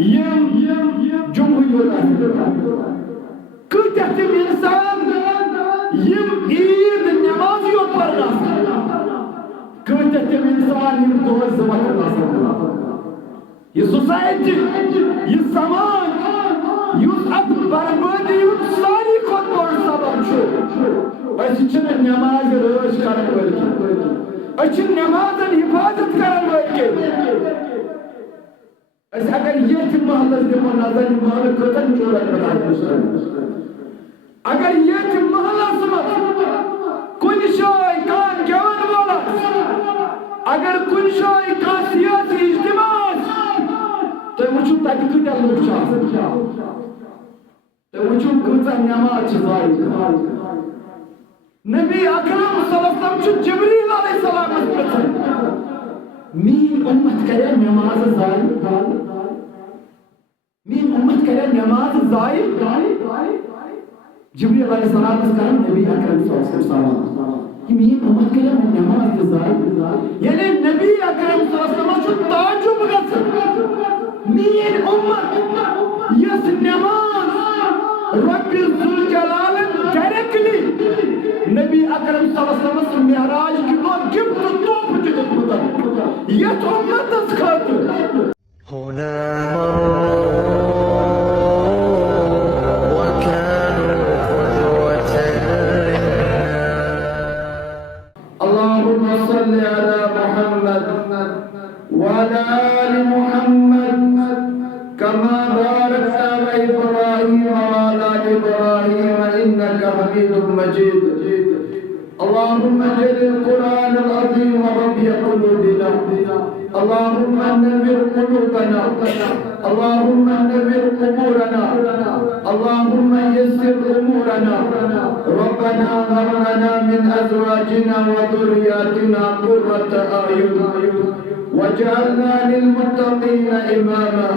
M جمہوریت کتیا تم انسان یم عید نماز یوت پرنا کتیا تم انسان یم دۄہس زٕ وقت یہ سوسائٹی یہ سماج یس ات بربادی ہند ساری کھت بوڑ سبب چھ نماز رٲچھ کرن ول نمازن حفاظت کرن ول اگر یہ محلس دمو نظر محل کتن چورن اگر یہ محلس مز کن جائے کان گیون وولس اگر کن جائے کان سیاسی اجتماع تو وچھو تک کتیا لوگ تو وچھو کتیا نماز ضائع نبی اکرم صلی اللہ علیہ وسلم چھو جبریل علیہ السلام پرژھان مین امت کرے نماز ضائع مین امت کرے نماز ضائع جبریل علیہ السلام کرن نبی اکرم صلی اللہ علیہ وسلم کہ مین امت کرے نماز ضائع یعنی نبی اکرم صلی اللہ علیہ وسلم چھو تعجب گژھان مین امت یس نماز رب ذوالجلال ڈائریکٹلی نبی اکرم صلی اللہ علیہ وسلم معراج کی دور گفت توپ دتمت یت امت خاطر اللهم صل على محمد وعلى آل محمد كما باركت على إبراهيم وعلى آل إبراهيم إنك حميد مجيد اللهم اجعل القرآن العظيم ربيع قلوبنا اللهم نور قلوبنا اللهم نور قبورنا اللهم يسر أمورنا ربنا هب لنا من أزواجنا وذرياتنا قرة أعين واجعلنا للمتقين إماما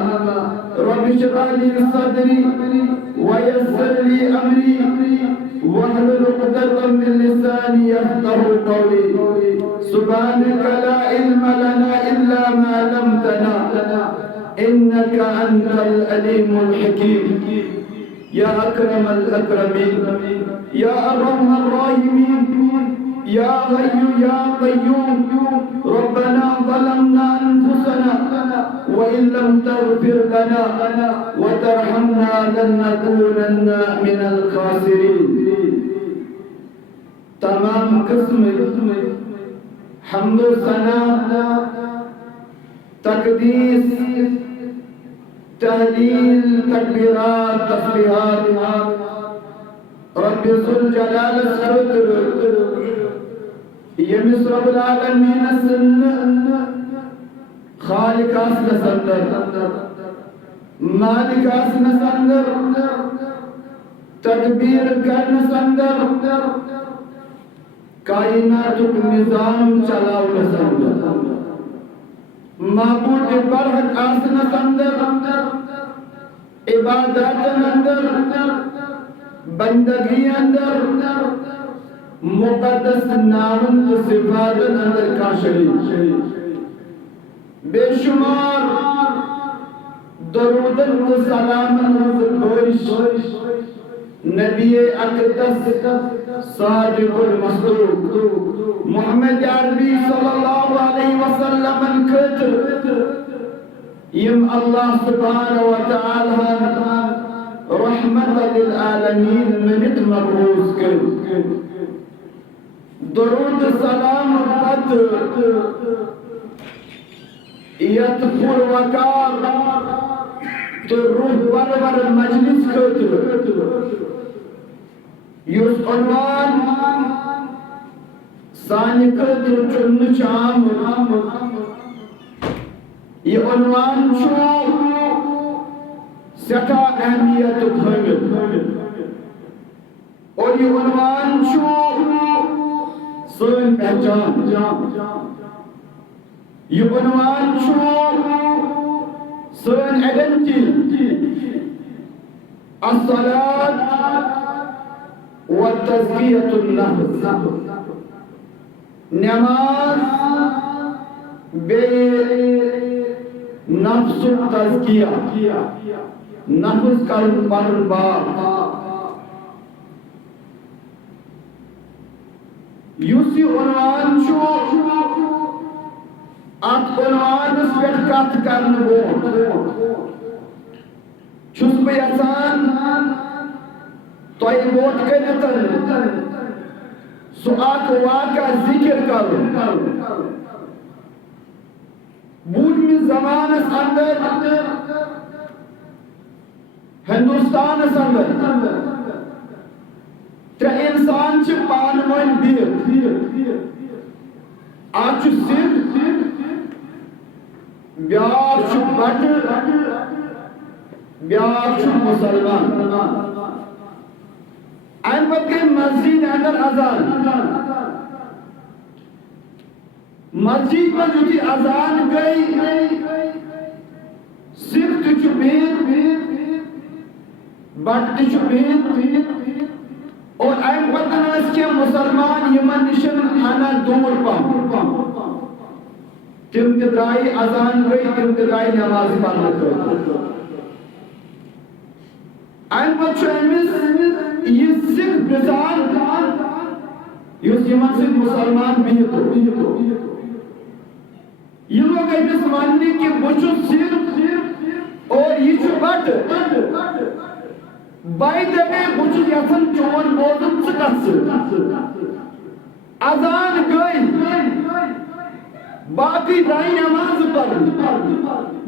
رب اشرح لي صدري ويسر لي أمري واحلل عقدة من لساني يفقهوا قولي سبحانك لا علم لنا إلا ما علمتنا إنك أنت العليم الحكيم يا أكرم الأكرمين يا أرحم الراحمين يا حي يا قيوم ربنا ظلمنا أنفسنا وإن لم تغفر لنا وترحمنا لنكونن من الخاسرين تمام قسم حمد و ثنا تقدیس تحلیل تکبیرات تسبیحات رب ذوالجلال الصدر یمس رب العالمین السن خالق اسن سندر مالک اسن سندر تدبیر کرن سندر کائنات نظام چلاو سندر معبود برحق آسن سندر عبادات اندر بندگی اندر مقدس نام صفات اندر کا شریف بے شمار درود و سلام گوش نبی اقدس صادق المصدوق محمد عربی صلی اللہ علیہ وسلم خاطر یم اللہ سبحانہ وتعالی رحمت للعالمین منت مبعوث کر درود سلام پت یت پر وقار تو روح پرور مجلس خاطر یس عنوان سانی خاطر چن چام یہ عنوان چھو سٹھا اہمیت حامل اور یہ عنوان چھو سن پہچان یہ عنوان چھو سن ایڈنٹی الصلاة والتزکیة النفس نماز بے نفس تزکیہ نفس کا برباد یوسی عنوان چھو ات عنوانس پہ کت کرنے برونٹھ چھس بہ یژھان تۄہہِ ووٹ کٔرِتھ سُہ اکھ واقعہ ذکر کرُن بوٗٹمِس زمانس اندر ہندوستانس اندر ترٛےٚ اِنسان چھِ پانہٕ ؤنۍ بِہِتھ اکھ چھُ سکھ بیٛاکھ چھُ بٹہٕ بیٛاکھ چھُ مُسلمان اَمہِ پتہٕ گٔے مسجد اندر اذان مسجد منٛز یُتھُے اذان گٔے سکھ تہِ چھُ بِہِتھ بٹہٕ تہِ چھُ بِہِتھ اور اَمہِ پتہٕ ٲسۍ کینٛہہ مُسلمان یِمن نِش ہنا دوٗر پہم تِم تہِ درٛایہِ اذان گٔے تِم تہِ درٛایہِ نٮ۪ماز پرنہٕ خٲطرٕ اَمہِ پتہٕ چھُ أمِس یہِ سکھ پرٛژھان یُس یِمن سۭتۍ مُسلمان بِہِتھ اوس یہِ لوگ أمِس وننہِ کہِ بہٕ چھُس سکھ اور یہِ چھُ بٹہٕ باے دَ وے بہٕ چھُس یژھان چون بوزُن ژٕ کتھ سۭتۍ اذان گٔے باقٕے درٛایہِ نٮ۪ماز پرنہِ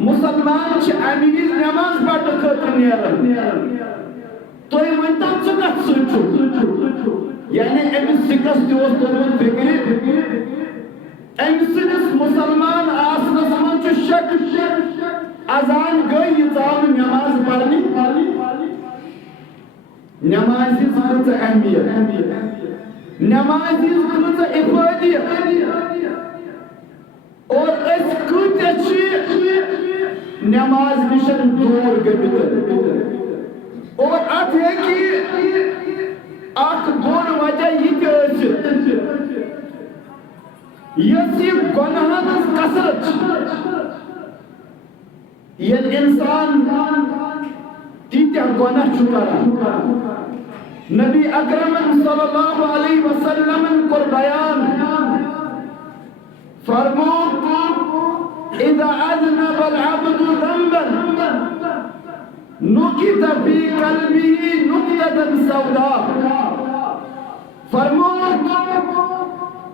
مُسلمان چھِ اَمہِ وِزِ نٮ۪ماز پرنہٕ خٲطرٕ نیران تُہۍ ؤنۍتو ژٕ کتھ سۭتۍ چھُکھ یعنی أمِس سِکھس تہِ اوس توٚرمُت فِکرِ أمۍ سٕنٛدِس مُسلمان آسنس منٛز چھُ شک اذان گٔے یہِ ژاو نہٕ نٮ۪ماز پرنہِ نٮ۪مازِ ہٕنٛز کۭژاہ اہمیت نٮ۪مازِ ہٕنٛز کۭژاہ اِفٲدِیت اور أسۍ کۭتیاہ چھِ نٮ۪ماز نِش دوٗر گٔمٕتۍ اور اتھ ہیٚکہِ اکھ بوٚڑ وجہ یہِ تہِ ٲسِتھ یۄس یہِ گۄناہن ہٕنٛز کثرت چھِ ییٚلہِ اِنسان تیٖتیاہ گۄناہ چھُ کران نبی اکرمن صلی اللہ علیہ وسلمن کوٚر بیان فرموو اذا اذنب العبد ذنبا نُكِتَ فی قلبه نُكْتَةً سوداء فرموو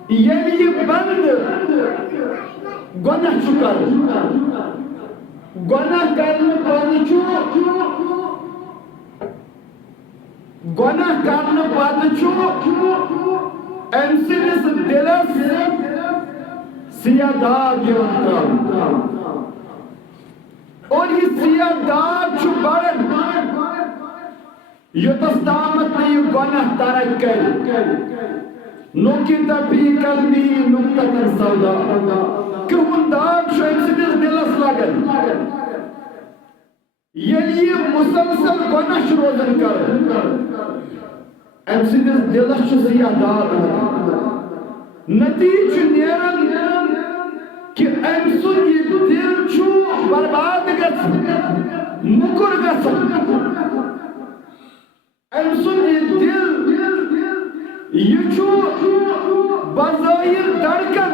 ییٚلہِ یہِ بنٛدٕ گۄناہ چھُ کران گۄناہ کرنہٕ پتہٕ چھُ گۄناہ کرنہٕ پتہٕ چھُ أمۍ سٕنٛدِس دِلس سِیاہ داغ یِوان ترٛاونہٕ اور یہِ سِیاہ داغ چھُ بڑان یوٚتس تامتھ نہٕ یہِ گۄناہ ترک کرِ نُكِتَ فی قلبه نُكْتَةً سوداء کرٛہُن داغ چھُ أمۍ سٕنٛدِس دِلس لگان ییٚلہِ یہِ مُسلسل گۄناہ چھُ روزان کران أمۍ سٕنٛدِس دِلس چھُ سِیاہ داغ لگان نتیٖجہٕ چھُ نیران کہ أمۍ سُنٛد یہِ دِل چھُ برباد گژھان موٚکُر گژھان أمۍ سُنٛد یہِ دِل یہِ چھُ بظٲہِر دھڑکن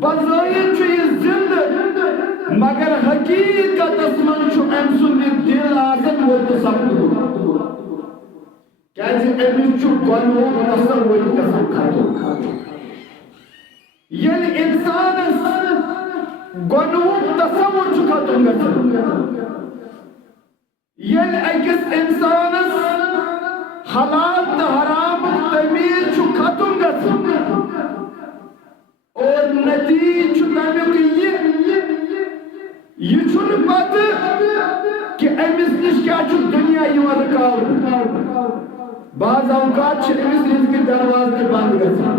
بظٲہِر چھُ یہِ زِنٛدٕ مگر حقیٖقتس منٛز چھُ أمۍ سُنٛد یہِ دِل آسان مُردٕ سپدمُت کیٛازِ أمِس چھُ گۄنہُک تصوُر گژھان ختم ییٚلہِ اِنسانس گۄنہُک تصوُر چھُ ختم گژھان ییٚلہِ أکِس اِنسانس حلال تہٕ حرامُک تمیٖز چھُ ختم گژھان اور نتیٖجہٕ چھُ تمیُک یہِ چھُنہٕ پتہٕ کہ أمِس نِش کیٛاہ چھُ دُنیا یِوان رُکاونہٕ بعض اوقات چھِ أمِس رِزقٕکۍ دروازٕ تہِ بنٛد گژھان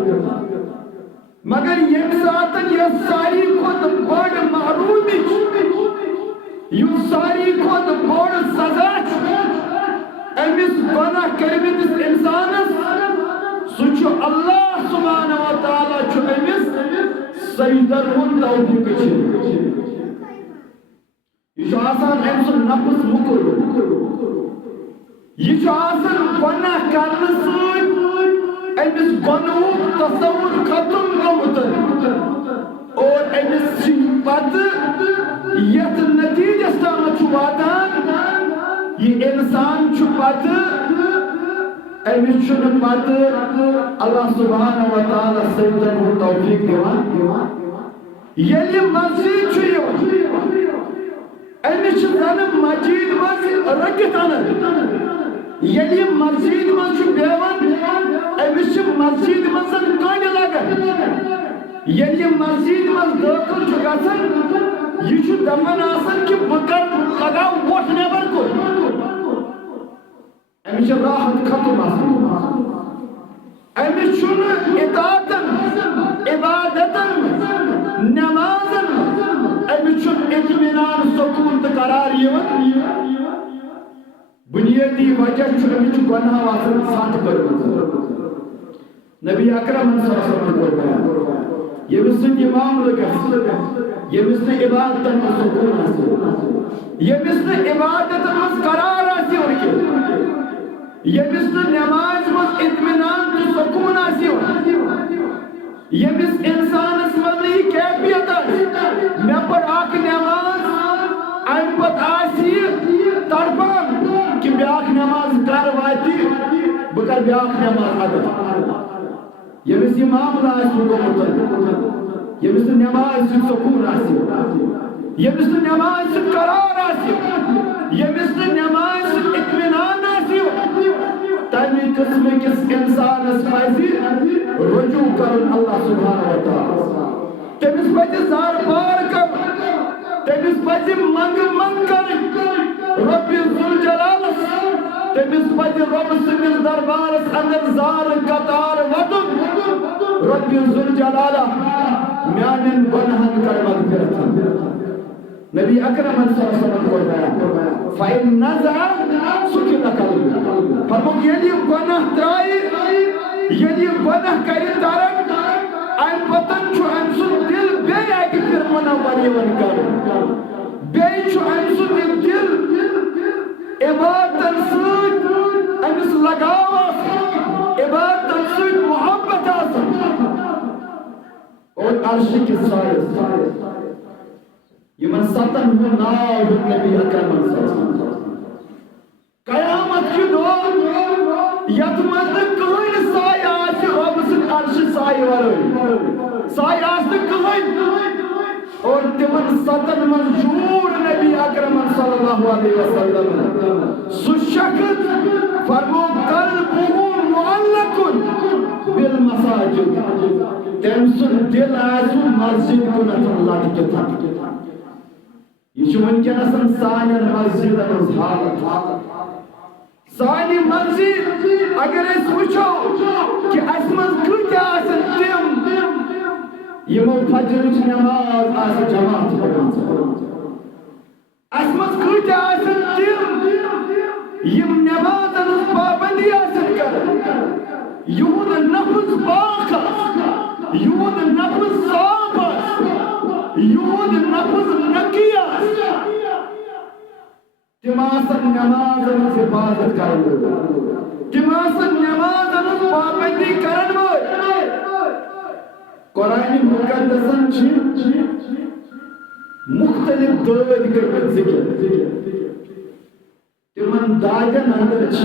مگر ییٚمہِ ساتہٕ یۄس ساروی کھۄتہٕ بٔڑ محروٗمی چھِ یُس ساروی کھۄتہٕ بوٚڑ سزا چھُ أمِس گۄناہ کٔرمٕتِس اِنسانس سُہ چھُ اللہ سبحانہ و تعالیٰ چھُ أمِس سجدن ہُنٛد توفیٖق باسان أمس نفس مكر يشاسن گناہ کرنے سۭتۍ أمس گناہُک تصور ختم گوٚمُت اور أمس چھِ پتہٕ یتھ نتیجس تام چھُ واتان یہ انسان چھُ پتہٕ أمس چھُنہٕ پتہٕ اللہ سبحانہ و تعالیٰ سجدن ہُنٛد توفیق دِوان ییٚلہِ مسجد چھُ یِوان أمس چھِ زن مسجد منٛز رٔٹِتھ اَنان ییٚلہِ یہِ مسجد منٛز چھُ بیٚہوان أمس چھِ مسجد منٛز کٔنڈۍ لگان ییٚلہِ یہِ مسجد منٛز دٲخل چھُ گژھان یہِ چھُ دپان آسان کہِ بہٕ کرٕ لگاو وۄٹھ نٮ۪بر کُن أمس چھِ راحت ختم آسان أمس چھُنہٕ اطاعتن عبادتن نمازن أمس چھُنہٕ اطمینان سکوٗن تہٕ قرار یِوان بنیادی وجہ چھُ أمس چھُ گۄناہ آسان ژھٹھ کٔرمٕژ نبی اکرم صلی اللہ علیہ وسلم کوٚر بیان ییٚمِس سۭتۍ یہِ معاملہٕ گژھِ ییٚمِس نہٕ عبادتن منٛز سکوٗن آسہِ ییٚمِس نہٕ عبادتن منٛز قرار آسہِ یِوان کینٛہہ ییٚمِس نہٕ نٮ۪مازِ منٛز اطمینان تہٕ سکوٗن آسہِ یِوان ییٚمِس اِنسانس منٛز نہٕ یہِ کیفیت آسہِ مےٚ پٔر اکھ نٮ۪ماز اَمہِ پتہٕ آسہِ یہِ تڑپان کہ بیاکھ نٮ۪ماز کر واتہِ بہٕ کرٕ بیاکھ نٮ۪ماز ادا ییٚمِس یہِ معاملہٕ آسہِ گوٚمُت ییٚمِس نہٕ نٮ۪مازِ سۭتۍ سکوٗن آسہِ ییٚمِس نہٕ نٮ۪مازِ سۭتۍ قرار آسہِ ییٚمِس نہٕ نٮ۪مازِ سۭتۍ اطمینان آسہِ تَمہِ قٕسمٕکِس اِنسانس پزِ رجوع کرُن اللہ سبحانہ و تعالیٰ تٔمِس پزِ زار پار کرُن تٔمِس پزِ منٛگہٕ منٛگ کرٕنۍ رۄبِ ذوالجلالس تٔمِس پزِ رۄبہٕ سٕنٛدِس دربارس انٛدر زارٕ قطار وَدُن رۄبِ ذوالجلالہ میانٮ۪ن گۄناہن کر مغفرت نبی اکرم صلی اللہ علیہ وسلم کوٚر بیان فَإِن نَزَعَ سُكِنَ قَلْبُهُ فرمووُکھ ییٚلہِ یہِ گۄناہ ترٛایہِ ییٚلہِ یہِ گۄناہ کرِ ترک اَمہِ پتہٕ چھُ أمۍ سُنٛد دِل بیٚیہِ اَکہِ پھِرِ مُنور یِوان کرُن بیٚیہِ چھُ أمۍ سُنٛد یہِ دِل عبادتن سۭتۍ أمِس لگاو آسان عبادتن سۭتۍ محبت آسان اور عرشٕکِس سایس یِمن ستن ہُنٛد ناو ہیوٚت نبی اکرم صلی اللہ علیہ وسلم قیامت کہِ دۄہ یتھ منٛز نہٕ کٕہٕنۍ سایہِ آسہِ رۄبہٕ سٕنٛدِ عرشہِ سایہِ ورٲے سایہِ آسہِ نہٕ کٕہٕنۍ اور تِمن ستن منٛز جوٗر نبی اکرم صلی اللہ علیہ وسلم سُہ شخص فرموو قلبُهُ معلقٌ بالمساجد تٔمۍ سُنٛد دِل آسہِ مسجد کُنتھ لٹکِتھ یہ چھُ وٕنکٮ۪نس سانٮ۪ن مسجدن ہٕنٛز حالت سانہِ مسجد اگر أسۍ وٕچھو کہِ اَسہِ منٛز کۭتیاہ آسن تِم یِمو فجرٕچ نٮ۪ماز آسہِ جماعت پٔرمٕژ اَسہِ منٛز کۭتیاہ آسن تِم یِم نٮ۪مازن ہٕنٛز پابندی آسن کران یِہُنٛد نفظ پاک آسہِ یِہُنٛد نفظ صاف آسہِ یِہُنٛد نفظ نقی آسہِ تِم آسن نٮ۪مازن ہٕنٛز حفاظت کرن وٲلۍ تِم آسن نٮ۪مازن ہٕنٛز پابندی کرن وٲلۍ قرآنِ مُقدسن چھِ مختلف دٲدۍ کٔرمٕتۍ ذِکر تِمن دادٮ۪ن انٛدر چھِ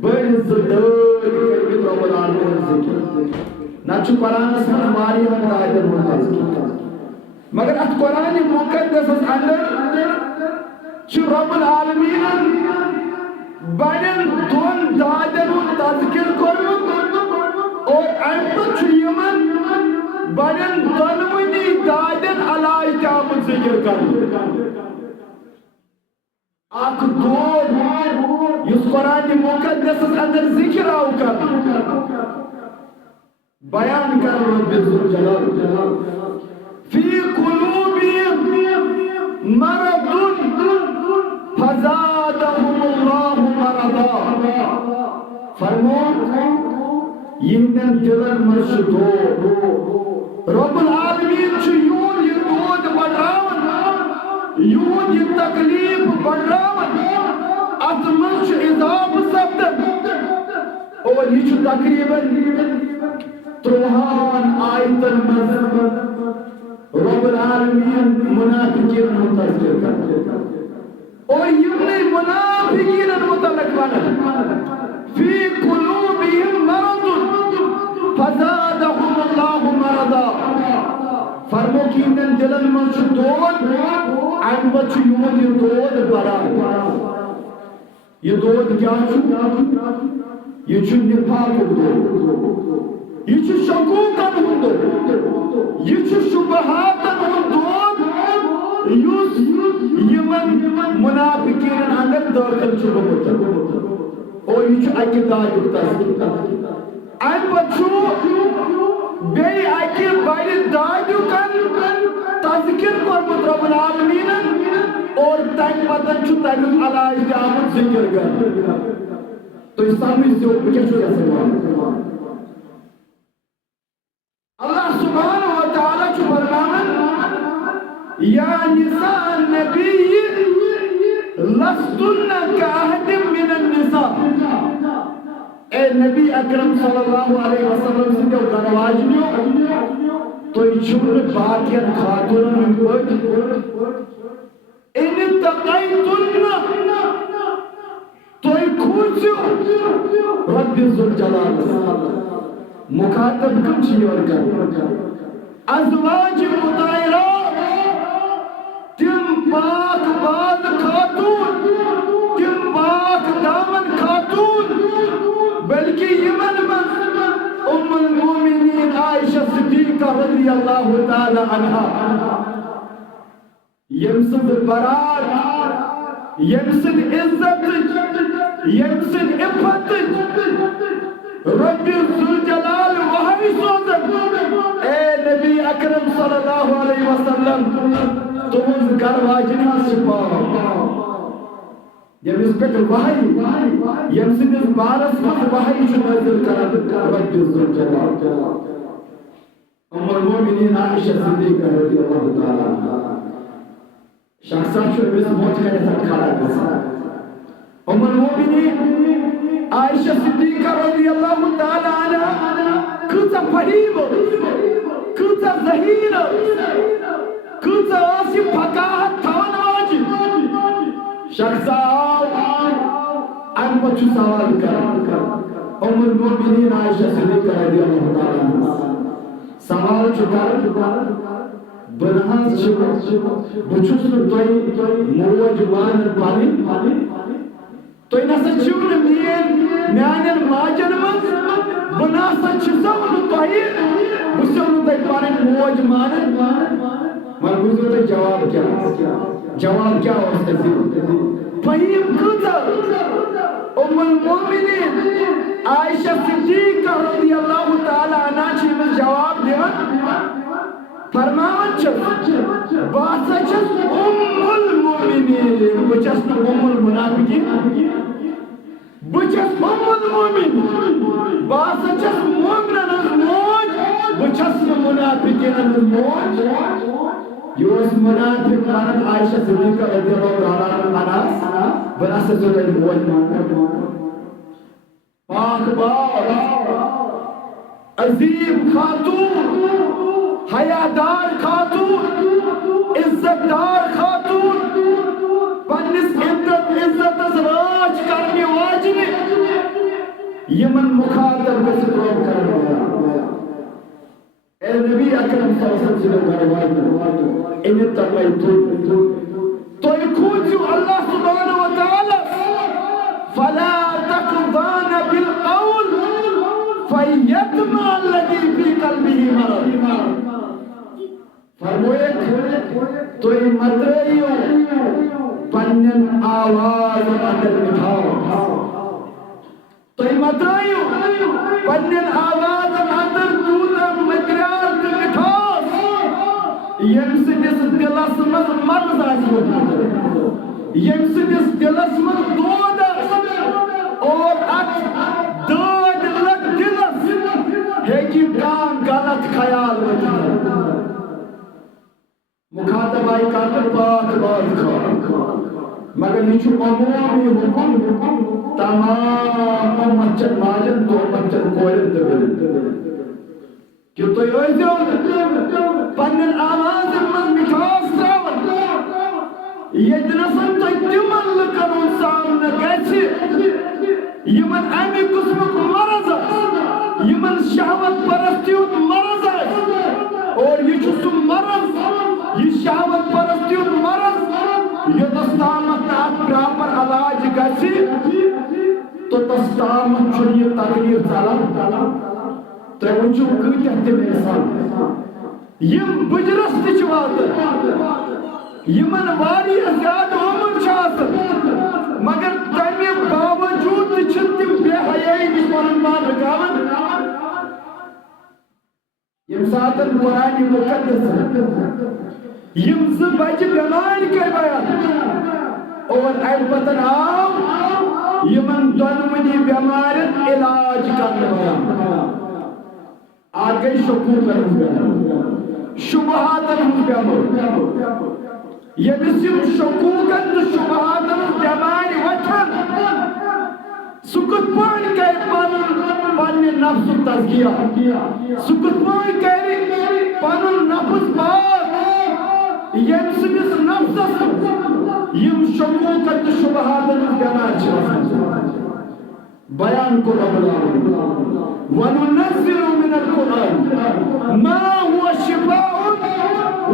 بٔڑۍ زٕ دٲدۍ کٔرمٕتۍ رۄب العالمیٖنن ذِکر نتہٕ چھُ قرآنس منٛز واریاہن دادٮ۪ن ہُنٛد تذکیٖر مگر اتھ قرآنِ مُقدسس انٛدر چھُ رۄب العالمیٖنن بڑٮ۪ن دۄن دادٮ۪ن ہُنٛد تذکیٖر کوٚرمُت اور امہِ پتہٕ چھُ یِمن بڑٮ۪ن دۄنوٕنی دادٮ۪ن علاج تہِ آمُت ذِکر کرنہٕ اکھ دود یُس قرآنِ مُقدسس انٛدر ذِکر آو کرنہٕ بیان کرن رۄبِ ذوالجلال فی قلوبہم مرض فزادہم اللہ مرضا فرمووُکھ یِہنٛدٮ۪ن دِلن منٛز چھُ دود رۄب العالمیٖن چھُ یِہُنٛد یہِ دود بڑاوان یِہُنٛد تکلیف بڑھراون ات منٛز چھُ اضافہٕ سپدان اور یہ چھُ تقریباً 30 آیتن منٛز رب العالمین منافقین متذکر کران اور یمنے منافقین متعلق ونان فی قلوبہم مرض فزادہم اللہ مرضا فرمو کہ ان دلن منٛز چھُ دود امہِ پتہٕ چھُ یِمن یہِ دود بڑان یہ دود کیا چھُ یہ چھُ نفاقُک دود یہ چھُ شکوکن ہُنٛد دود یہ چھُ شبہاتن ہُنٛد دود یُس یمن منافقین اندر داخل چھُ گوٚمُت اور یہ چھُ اکہِ دادیُک تذکیٖر امہِ پتہٕ چھُ بیٚیہِ اکہِ بڑِ دادیُک تذکیٖر کوٚرمُت رب العالمیٖنن اور تمہِ پتہٕ چھُ تمیُک علاج تہِ آمُت ذکر کرنہٕ تُہۍ سمجھزیو بہٕ کیٛاہ چھُس یژھان ونُن اللہ سبحانہ و تعالیٰ چھُ فرماوان یا نساء النبی لستن کأحد من النساء اے نبی اکرم صلی اللہ علیہ وسلم سندیو گھرواجنیو تُہۍ چھِو نہٕ باقین خاتونن ہٕنٛدۍ پٲٹھۍ ان اتقیتن تُہۍ کھوٗژِو رب ذوالجلالس مخاطب کم چھِ یور کران ازواج مطہرات تم پاک باز خاتون تم پاک دامن خاتون بلکہ یمن منٛز ام المومنین عائشہ صدیقہ رضی اللہ تعالی عنہا یم سند برات یم سند عزت یم سند عفت رب ذوالجلال وحی سوزن اے نبی اکرم صلی اللہ علیہ وسلم تُہنٛز گھرواجنہِ ہٕنٛز چھِ پاک ییٚمِس پٮ۪ٹھ وحی ییٚمہِ سٕنٛدِس بارس منٛز وحی چھُ نٲزِل کران رب ذوالجلال ام المومنین عائشہ صدیقہ رضی اللہ تعالیٰ عنہا شخصا چھُ أمِس موت کٔرِتھ کھڑا گژھان ام المومنین عائشہ صدیقہ رضی اللہ تعالیٰ عنہا کۭژاہ فریب کۭژاہ ذہین کۭژاہ ٲس یہِ فقاہت تھاون واجِن شخصا آو امہِ پتہٕ چھُ سوال کران ام المومنین عائشہ صدیقہ رضی اللہ تعالیٰ عنہا سوال چھُ کران بہٕ نہ حظ چھُس نہٕ تۄہہِ موج مانان پنٕنۍ تُہۍ نسا چھِو نہٕ میانٮ۪ن ماجن منٛز بہٕ نسا چھُسو نہٕ تۄہہِ بہٕ چھُسو نہٕ تۄہہِ پنٕنۍ موج مانان وۄنۍ بوٗزِو تُہۍ جواب کیٛاہ اوس تَتہِ فہیٖم کۭژاہ ام المومنین عائشہ صدیقہ رضی اللہ تعالیٰ عنہا چھِ أمِس جواب دِوان فرماوان چھس بہٕ ہسا چھس ام المومنین بہٕ چھس نہٕ ام المنافقین بہٕ چھس ام المومنین بہٕ ہسا چھس مومنن ہٕنٛز موج بہٕ چھس نہٕ منافقین ہٕنٛز موج یہِ اوس منافق ونان عائشہ صدیقہ رضی اللہ تعالیٰ عنہاس بہٕ نسا چھُس تۄہہِ موج مانان پاک باز عظیم خاتون حیادار خاتون عزت دار خاتون پننس عزتس راج کرنے واجنہِ یمن مخاطب گژھِ روب کرن اے نبی اکرم صلی اللہ علیہ وسلم گھرواجنہِ ان اتقیتن تُہۍ کھوٗژِو اللہ سبحانہ و تعالیٰ فلا تخضعن بالقول فیطمع الذی فی قلبہ مرض فرمویت تُہۍ مہ ترٲیِو پننٮ۪ن آوازن اندر مٹھاس تُہۍ مہ ترٲیِو پننٮ۪ن آوازن اندر تیوٗتاہ مٔدریٛار تہٕ مِٹھاس ییٚمہِ سٕنٛدِس دِلس منٛز مرض آسہِ ووٚتھمُت ییٚمہِ سٕنٛدِس دِلس منٛز دود آسہِ اور اتھ دٲدۍ لگ دِلس ہیٚکہِ کانٛہہ غلط خیال ؤتھِتھ مخاطب آیہِ کرنہٕ پاک باز خاتون مگر یہ عمومی حکم تمام امتچن ماجن تو امتچن کورن تبیل کہ تو یہ پنن آواز من مٹھاس تراون یتنسن تو تمن لکن سامنے گچھ یمن امی قسمک مرض یمن شہوت پرستیوت مرض اور یہ سو مرض یہ شہوت پرستیوت مرض یوتس تامت ات پراپر علاج گچھ تو تس تامت چھن یہ تقریر چلان ترے وچھو کۭتیاہ تِم انسان یم بجرس تہِ چھِ واتان یمن واریاہ زیادٕ عمر چھِ آسان مگر تمہِ باوجوٗد تہِ چھِنہٕ تِم بے حیٲیی نِش پنُن پان رُکاوان ییٚمہِ ساتہٕ قرآنِ مُقدس یم زٕ بجہِ بٮ۪مارِ کٔرۍ بیان اور امہِ پتہٕ آو یمن دۄنوٕنی بٮ۪مارٮ۪ن علاج کرنہٕ بیان آج گئی شکوکن ہوں بیان شبہاتن ہوں بیان یہ بسیم شکوکن تو شبہاتن ہوں بیماری وچھن سکت پان کئی پانی نفس تذکیہ سکت پان کئی پانی نفس پاک یم سنس نفس یم شکوکن تو شبہاتن ہوں بیماری چھوڑا بیان کو رب العالمین وَنُنَزِّلُ مِنَ الْقُرْآنِ مَا هُوَ شِفَاءٌ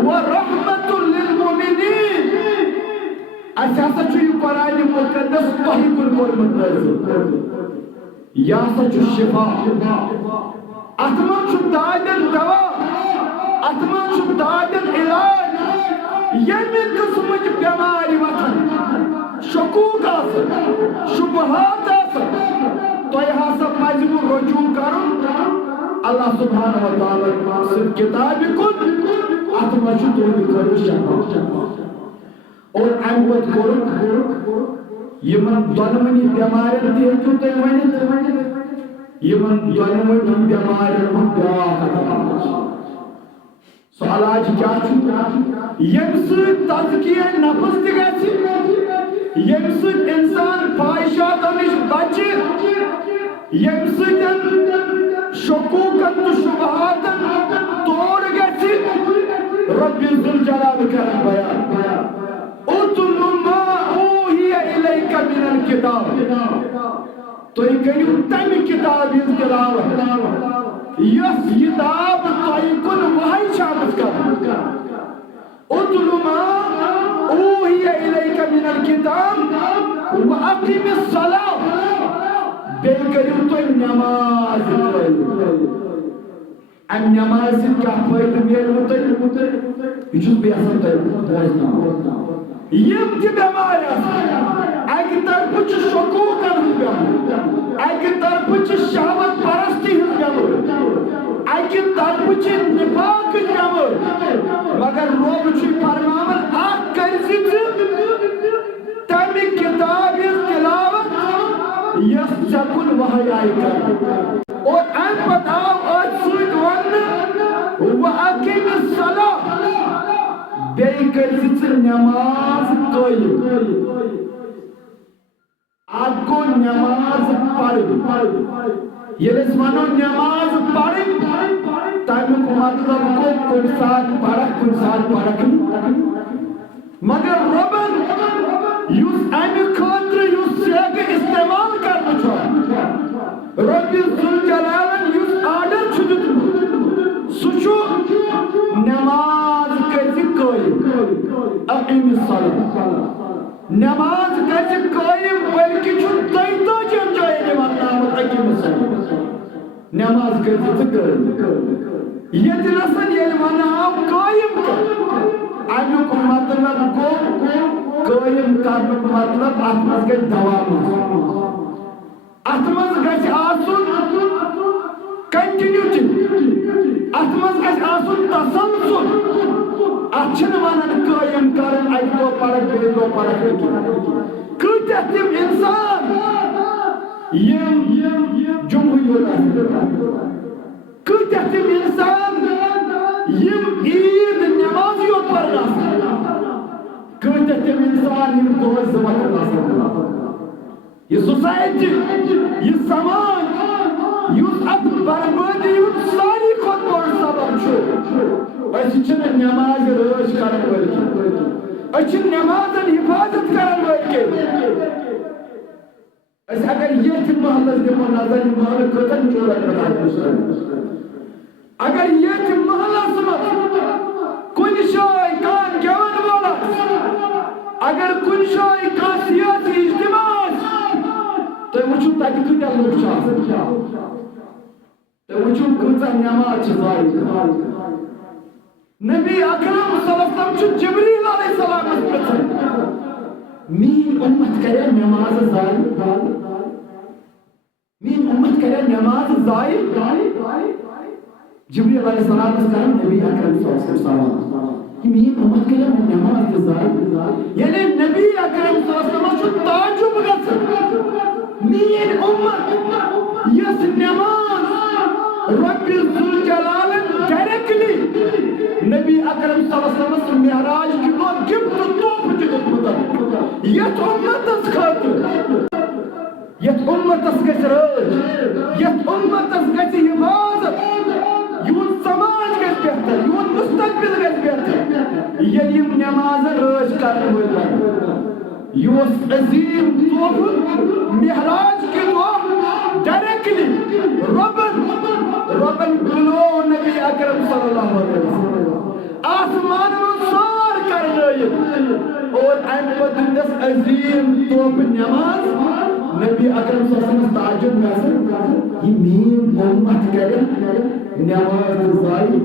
وَرَحْمَةٌ لِلْمُؤْمِنِينَ اس ہسا چھُ یہ قرآن مقدس تۄہہِ کُن کوٚرمُت نٲزِل یہِ ہسا چھُ شِفا اتھ منٛز چھُ دادٮ۪ن دوا اتھ منٛز چھُ دادٮ۪ن علاج ییٚمہِ قٕسمٕچ بٮ۪مارِ وۄتھن شکوٗک آسن شُبہات آسن تۄہہِ ہسا پزِوٕ رجوع کرُن اللہ سبحانہ و تعالیٰ سٕنٛدِ کِتابہِ کُن اتھ منٛز چھُ تُہنٛدِ خٲطرٕ شفا اور امہِ پتہٕ کوٚرُکھ یمن دۄنوٕنی بٮ۪مارٮ۪ن تہِ ہیٚکِو تُہۍ ؤنِتھ یمن دۄنوٕنی بٮ۪مارٮ۪ن ہُنٛد بیٛاکھ علاج سُہ علاج کیٛاہ چھُ ییٚمہِ سۭتۍ تزکیہ نفس تہِ گژھِ ییٚمہِ سۭتۍ انسان خواہشاتو نِش بچہِ ییٚمہِ سۭتۍ شکوٗکن تہٕ شُبہاتن توڑ گژھِ رب ذوالجلال کرن بیان اتل ما اوحی الیک من الکتاب تُہۍ کٔرِو تمہِ کِتابہِ ہٕنٛز تِلاوت یۄس کِتاب تۄہہِ کُن وحی چھِ آمٕژ کرنہٕ اتل ما اوحی الیک من الکتاب واقم الصلاة بیٚیہِ کٔرِو تُہۍ نٮ۪ماز قٲیِم امہِ نٮ۪مازِ سۭتۍ کیٛاہ فٲیدٕ میلوٕ تۄہہِ یہِ چھُس بہٕ یژھان تۄہہِ بوزناوُن یم تہِ بٮ۪مارِ آسن اکہِ طرفہٕ چھُ شکوٗکن ہٕنٛز بٮ۪مٲرۍ اکہِ طرفہٕ چھِ شہوت پرستی ہٕنٛز بٮ۪مٲرۍ اکہِ طرفہٕ چھِ نفاقٕچ بٮ۪مٲرۍ مگر رۄب چھُ فرماوان اکھ کٔرزِ ژٕ تمہِ کِتابہِ ہٕنٛز تِلاوت یۄس ژےٚ کُن وحی آیہِ کرنہٕ اور امہِ پتہٕ آو أتھۍ سۭتۍ وننہٕ وَأَقِمِ الصَّلَاةَ بیٚیہِ کٔرزِ ژٕ نٮ۪ماز قٲیِم اکھ گوٚو نٮ۪ماز پرٕنۍ ییٚلہِ أسۍ ونو نٮ۪ماز پرٕنۍ تمیُک مطلب گوٚو کُنہِ ساتہٕ پرکھ کُنہِ ساتہٕ پرکھ نہٕ مگر رۄبن یُس امہِ خٲطرٕ یُس سیٚکہٕ استعمال کرنہٕ چھُ رۄبِ ذوالجلالن یُس آرڈر چھُ دیُتمُت سُہ چھُ نٮ۪ماز کٔرزِ قٲیِم اقیمِ الصلاة نٮ۪ماز کٔرزِ قٲیِم بلکہِ چھُ 33 جایَن یہِ ونناونہٕ اقیمِ الصلاة نٮ۪ماز کٔرزِ ژٕ قٲیِم ییٚتہِ نسن ییٚلہِ وننہٕ آو قٲیِم کر امیُک مطلب گوٚو قٲیِم کرنُک مطلب اتھ منٛز گژھِ دوام اتھ منٛز گژھِ آسُن کنٹِنیوٹی اتھ منٛز گژھِ آسُن تسلسل اتھ چھِنہٕ ونان قٲیِم کرُن اکہِ دۄہ پرکھ بیٚیہِ دۄہ پرکھ نہٕ کینٛہہ کۭتیاہ تِم انسان یم جمہوٗرِیت آسن کۭتیاہ تِم انسان یم عیٖد نٮ۪مازٕے یوت پران آسن کۭتیاہ یوتہ تم انسان یم دۄہس زٕ وقت آسان یہ سوسائٹی یہ سماج یُس اتھ بربٲدی ہُنٛد ساروی کھۄتہٕ بوٚڑ سبب چھُ أسۍ چھِنہٕ نٮ۪مازِ رٲچھ کرن وٲلۍ کینٛہہ أسۍ چھِ نٮ۪مازن حفاظت کرن وٲلۍ کینٛہہ أسۍ اگر ییٚتھۍ محلس دِمو نظر یہِ محلہٕ کۭژن چورن پٮ۪ٹھ اگر ییٚتھۍ محلس منٛز کُنہِ جایہِ کانٛہہ گٮ۪وَن وول آسہِ اگر کُنہِ جایہِ کانٛہہ سیٲسی اجتماع تُہۍ وٕچھِو تَتہِ کۭتیاہ لُکھ چھِ آسان تُہۍ وٕچھِو کۭژاہ نٮ۪ماز چھِ ضایع گژھان نبی اکرم صلی اللہ علیہ وسلم چھُ جبریٖل علیہ السلامس پرٛژھان میٛٲنۍ اُمت کریا نٮ۪مازٕ ضایع میٛٲنۍ اُمت کریا نٮ۪مازٕ ضایع جبریٖل علیہ السلامس کران نبی اکرم صلی اللہ علیہ وسلم سوال کہ میٛٲنۍ اُمت کریا نٮ۪ماز تہِ ضایع یعنی نبی اکرم صلی اللہ علیہ وسلمس چھُ تعجب گژھان میٛٲنۍ اُمت یۄس نٮ۪ماز رۄبِ ذوالجلالن ڈایریکٹلی نبی اکرم صلی اللہ علیہ وسلمس معراج کہِ دۄہ گفٹ تحفہٕ چھُ دیُتمُت یتھ اُمتس خٲطرٕ یتھ اُمتس گژھِ رٲچھ یتھ اُمتس گژھِ حفاظت یِہُنٛد سماج گژھِ بہتر یِہُنٛد مستقبل گژھِ بہتر ییٚلہِ یِم نٮ۪مازن رٲچھ کرن وٲلۍ بنن یہِ اوس عظیٖم تحفہٕ معراج کہِ دۄہ ڈایریکٹلی رۄبن بُلوو نبی اکرم صلی اللہ علیہ وسلم آسمان منٛز سور کرنٲیِتھ اور امہِ پتہٕ دِتنس عظیٖم تحفہٕ نٮ۪ماز نبی اکرم صلی اللہ علیہ وسلم تعجب گژھان یہِ میٛٲنۍ اُمت کرِ نٮ۪ماز تہِ ضایع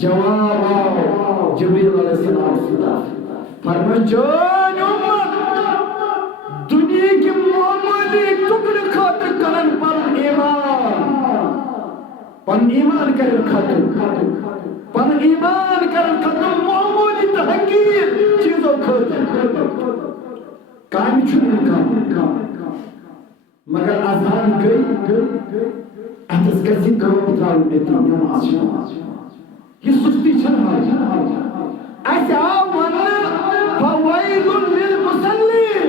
جواب آو جبریٖل علیہ السلام سۭتۍ فرمٲے چٲنۍ اُمت دُنیہٕکہِ معموٗلی ٹُکڑٕ خٲطرٕ کرن پنُن ایمان کرن ختم معمولی تہٕ حقیٖر چیٖزو خٲطرٕ کامہِ چھُنہٕ اِنکار مگر اذان گٔے اتھس گژھِ یہِ کٲم ترٛاوٕنۍ أتی نٮ۪ماز چھِ یہِ سُستی چھنہٕ حال اَسہِ آو وننہٕ فویلٌ للمصلین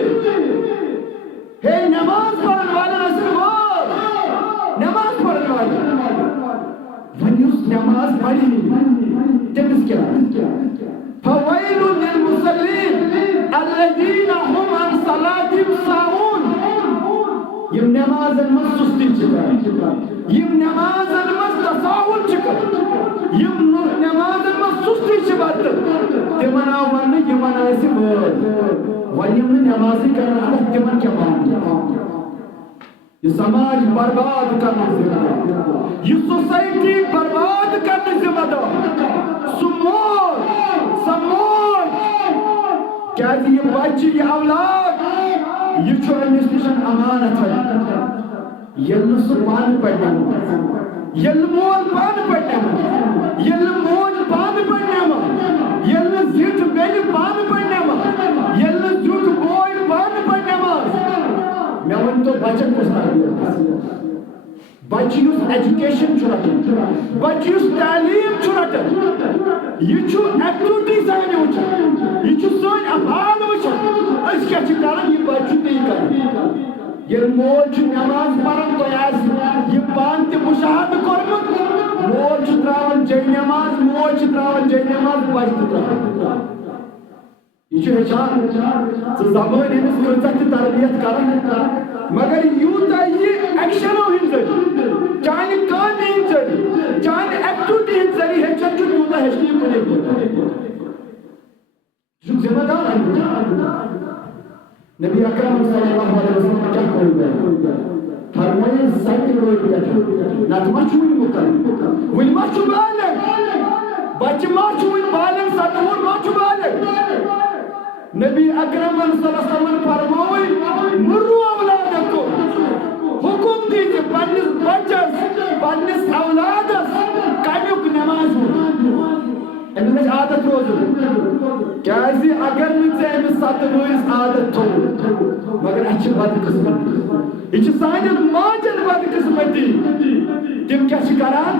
ہے نٮ۪ماز پرن والٮ۪ن ٲسِن وٲر نٮ۪ماز پرن والٮ۪ن وۄنۍ یُس نٮ۪ماز پرِ تٔمِس کیٛاہ فویلٌ للمصلین الذین هم عن صلاتہم ساہوٗن یِم نٮ۪مازن منٛز سُستی چھِ کران یِم نٮ۪مازن منٛز تساہُل چھِ کران یِم نٮ۪مازن منٛز سُستی چھِ برتان تِمن آو وننہٕ یِمن آسہِ وٲر وۄنۍ یِم نہٕ نٮ۪مازٕے کران آسہِ تِمن کیٛاہ وَنُن یہِ سماج برباد کرنُک ذِمہٕ دار یہِ سوسایٹی برباد کرنُک ذِمہٕ دار سۄ موج کیٛازِ یہِ بچہِ یہِ اولاد یہِ چھُ أمِس نِش امانت ییٚلہِ نہٕ سُہ پانہٕ پرناوان ییٚلہِ نہٕ مول پانہٕ پرناوان ییٚلہِ نہٕ موج پانہٕ پرناوان ییٚلہِ نہٕ زِٹھ بیٚنہِ پانہٕ پرناوان ییٚلہِ نہٕ زیُٹھ بوے پانہٕ پرناوان مےٚ ؤنۍتو بچن کُس تربیت بچہِ یُس ایجوکیشن چھُ رٹان بچہِ یُس تعلیٖم چھُ رٹان یہِ چھُ ایکٹیوٹی سانہِ وٕچھان یہِ چھُ سٲنۍ افعال وٕچھان أسۍ کیٛاہ چھِ کران یہِ بچہِ چھُ تی کران ییٚلہِ مول چھُ نٮ۪ماز پران تۄہہِ آسہِ یہِ پانہٕ تہِ مُشاہدٕ کوٚرمُت مول چھُ تراوان جے نٮ۪ماز موج چھِ تراوان جے نٮ۪ماز بچہِ تہِ تراوان یہِ چھُ ہیٚچھان ژٕ زبٲنۍ أمِس کۭژاہ تہِ تربیت کران مگر یوٗتاہ یہِ ایکشنو ہٕنٛدۍ ذٔریعہٕ چانہِ کامہِ ہٕنٛدۍ ذٔریعہٕ چانہِ ایکٹیوٹی ہٕنٛدۍ ذٔریعہٕ ہیٚچھان چھُ تیوٗتاہ ہیٚچھِ یہِ کُنی پٲٹھۍ یہِ چھُکھ ذِمہٕ دار نبی اکرم صلی اللہ علیہ وسلم کیٛاہ کوٚر فرمٲیِن سَتہِ رٲژ پٮ۪ٹھ نتہٕ ما چھُ وُنہِ مُقرر وُنہِ ما چھُ بالغ بچہِ ما چھُ وُنہِ بالغ 17 وُہُر ما چھُ بالغ نبی اکرم صلی اللہ علیہ وسلم فرمووٕے مُرو اولادکم حکم دیٖزِ پننِس بچس پننِس اولادس کمیُک نٮ۪ماز أمِس گژھِ عادت روزُن کیٛازِ اگر نہٕ ژےٚ أمِس 7 وٕہٕرِس عادت تھوٚوُتھ مگر اَسہِ چھِ بدقٕسمتی یہِ چھِ سانٮ۪ن ماجٮ۪ن بدقٕسمتی تِم کیٛاہ چھِ کران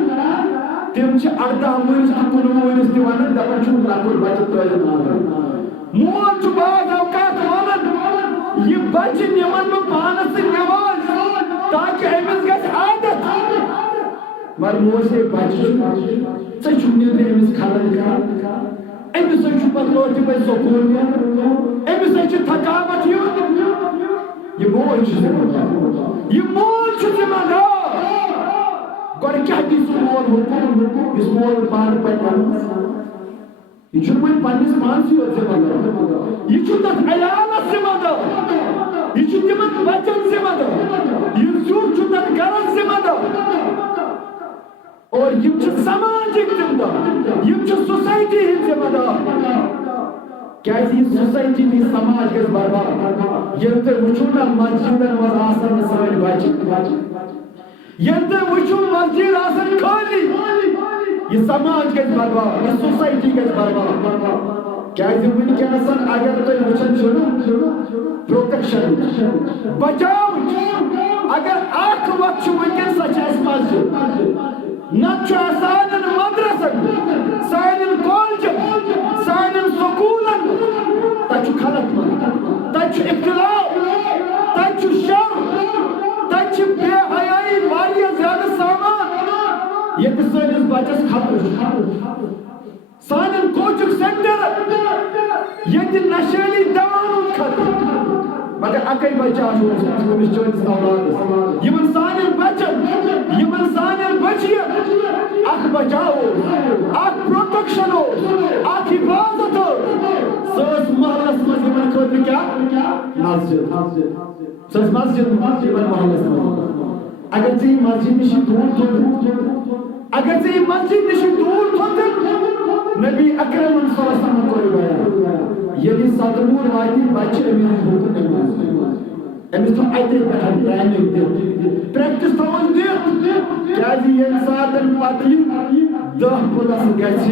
تِم چھِ 18 وٕہٕرِس تہٕ 19 وٕہٕرِس تہِ ونان دپان چھُکھ لۄکُٹ بچہِ ترٲیِو نار مول چھُ بعض اوقات وَنان یہِ بَچہِ نِمن بہٕ پانَس سۭتۍ نٮ۪ماز تاکہِ أمِس گژھِ عادت مگر موج ہے بَچہِ چھُ ژےٚ چھُکھ نیٚبرٕ أمِس خلل کران أمِس سۭتۍ چھُ پتہٕ روزِ پَتہٕ سکوٗل نیرُن أمِس سۭتۍ چھِ تھکاوٹ یِوان یہِ موج چھُ ذِمہٕ دار یہِ مول چھُ ذِمہٕ دار گۄڈٕ کیٛاہ دی سُہ مول حُکُم یُس مول پانہٕ پَرِ یہ چھُنہٕ وۄنۍ پننِس پانسٕے یوت ذِمہٕ دار یہ چھُ تتھ عیالس ذِمہٕ دار یہ چھُ تِمن بچن ذِمہٕ دار یہِ زیُٹھ چھُ تتھ گرس ذِمہٕ دار اور یِم چھِ سماجِک ذِمہٕ دار یِم چھِ سوسایٹی ہٕنٛدۍ ذِمہٕ دار کیٛازِ یہِ سوسایٹی یہِ سماج گژھِ برباد ییٚلہِ تُہۍ وٕچھِو نا مسجدن منٛز آسن نہٕ سٲنۍ بچہِ ییٚلہِ تُہۍ وٕچھِو مسجد آسن خٲلی یہ سماج گژھِ برباد یہ سوسایٹی گژھِ برباد کیٛازِ وٕنکٮ۪نس اگر تُہۍ وٕچھان چھِو نا پروٹیکشن بچاوٕچ اگر اکھ وقت چھُ وٕنکٮ۪ن سۄ چھِ اَسہِ مسجد نتہٕ چھُ سانٮ۪ن مدرسن سانٮ۪ن کالجن سانٮ۪ن سکوٗلن تتہِ چھُ خلق منٛد تتہِ چھُ اختلاف تتہِ چھُ شر تتہِ چھِ بے حیٲیی واریاہ زیادٕ سامان ییٚتہِ سٲنِس بچس خطرٕ چھُ سانٮ۪ن کوچِنٛگ سینٹر ییٚتہِ نشٲلی دواہن ہُنٛد خطرٕ مگر اکے بچہ آسو أمِس چٲنِس اولادس یِمن سانٮ۪ن بچن یِمن سانٮ۪ن بچین اکھ بچاو اکھ پروٹیکشن اکھ حفاظت سۄ ٲس محلس منٛز یِمن خٲطرٕ کیٛاہ مسجد سۄ ٲس مسجد یِمن محلس منٛز اگر ژےٚ یہِ مسجد نِش دوٗر تھوٚوُتھ اگر ژےٚ یہِ مسجد نِش دوٗر تھوٚوُتھ نبی اکرم صلی اللہ علیہ وسلم کوٚر بیان ییٚلہِ صدموٗر واتہِ بچہِ أمِس ہوکُن أمِس تھوٚو اَتے پٮ۪ٹھ ٹرینِنٛگ دِتھ پریکٹِس تھاوُن دِتھ کیٛازِ ییٚمہِ ساتہٕ پتہٕ یہِ 10 پٕلس گژھِ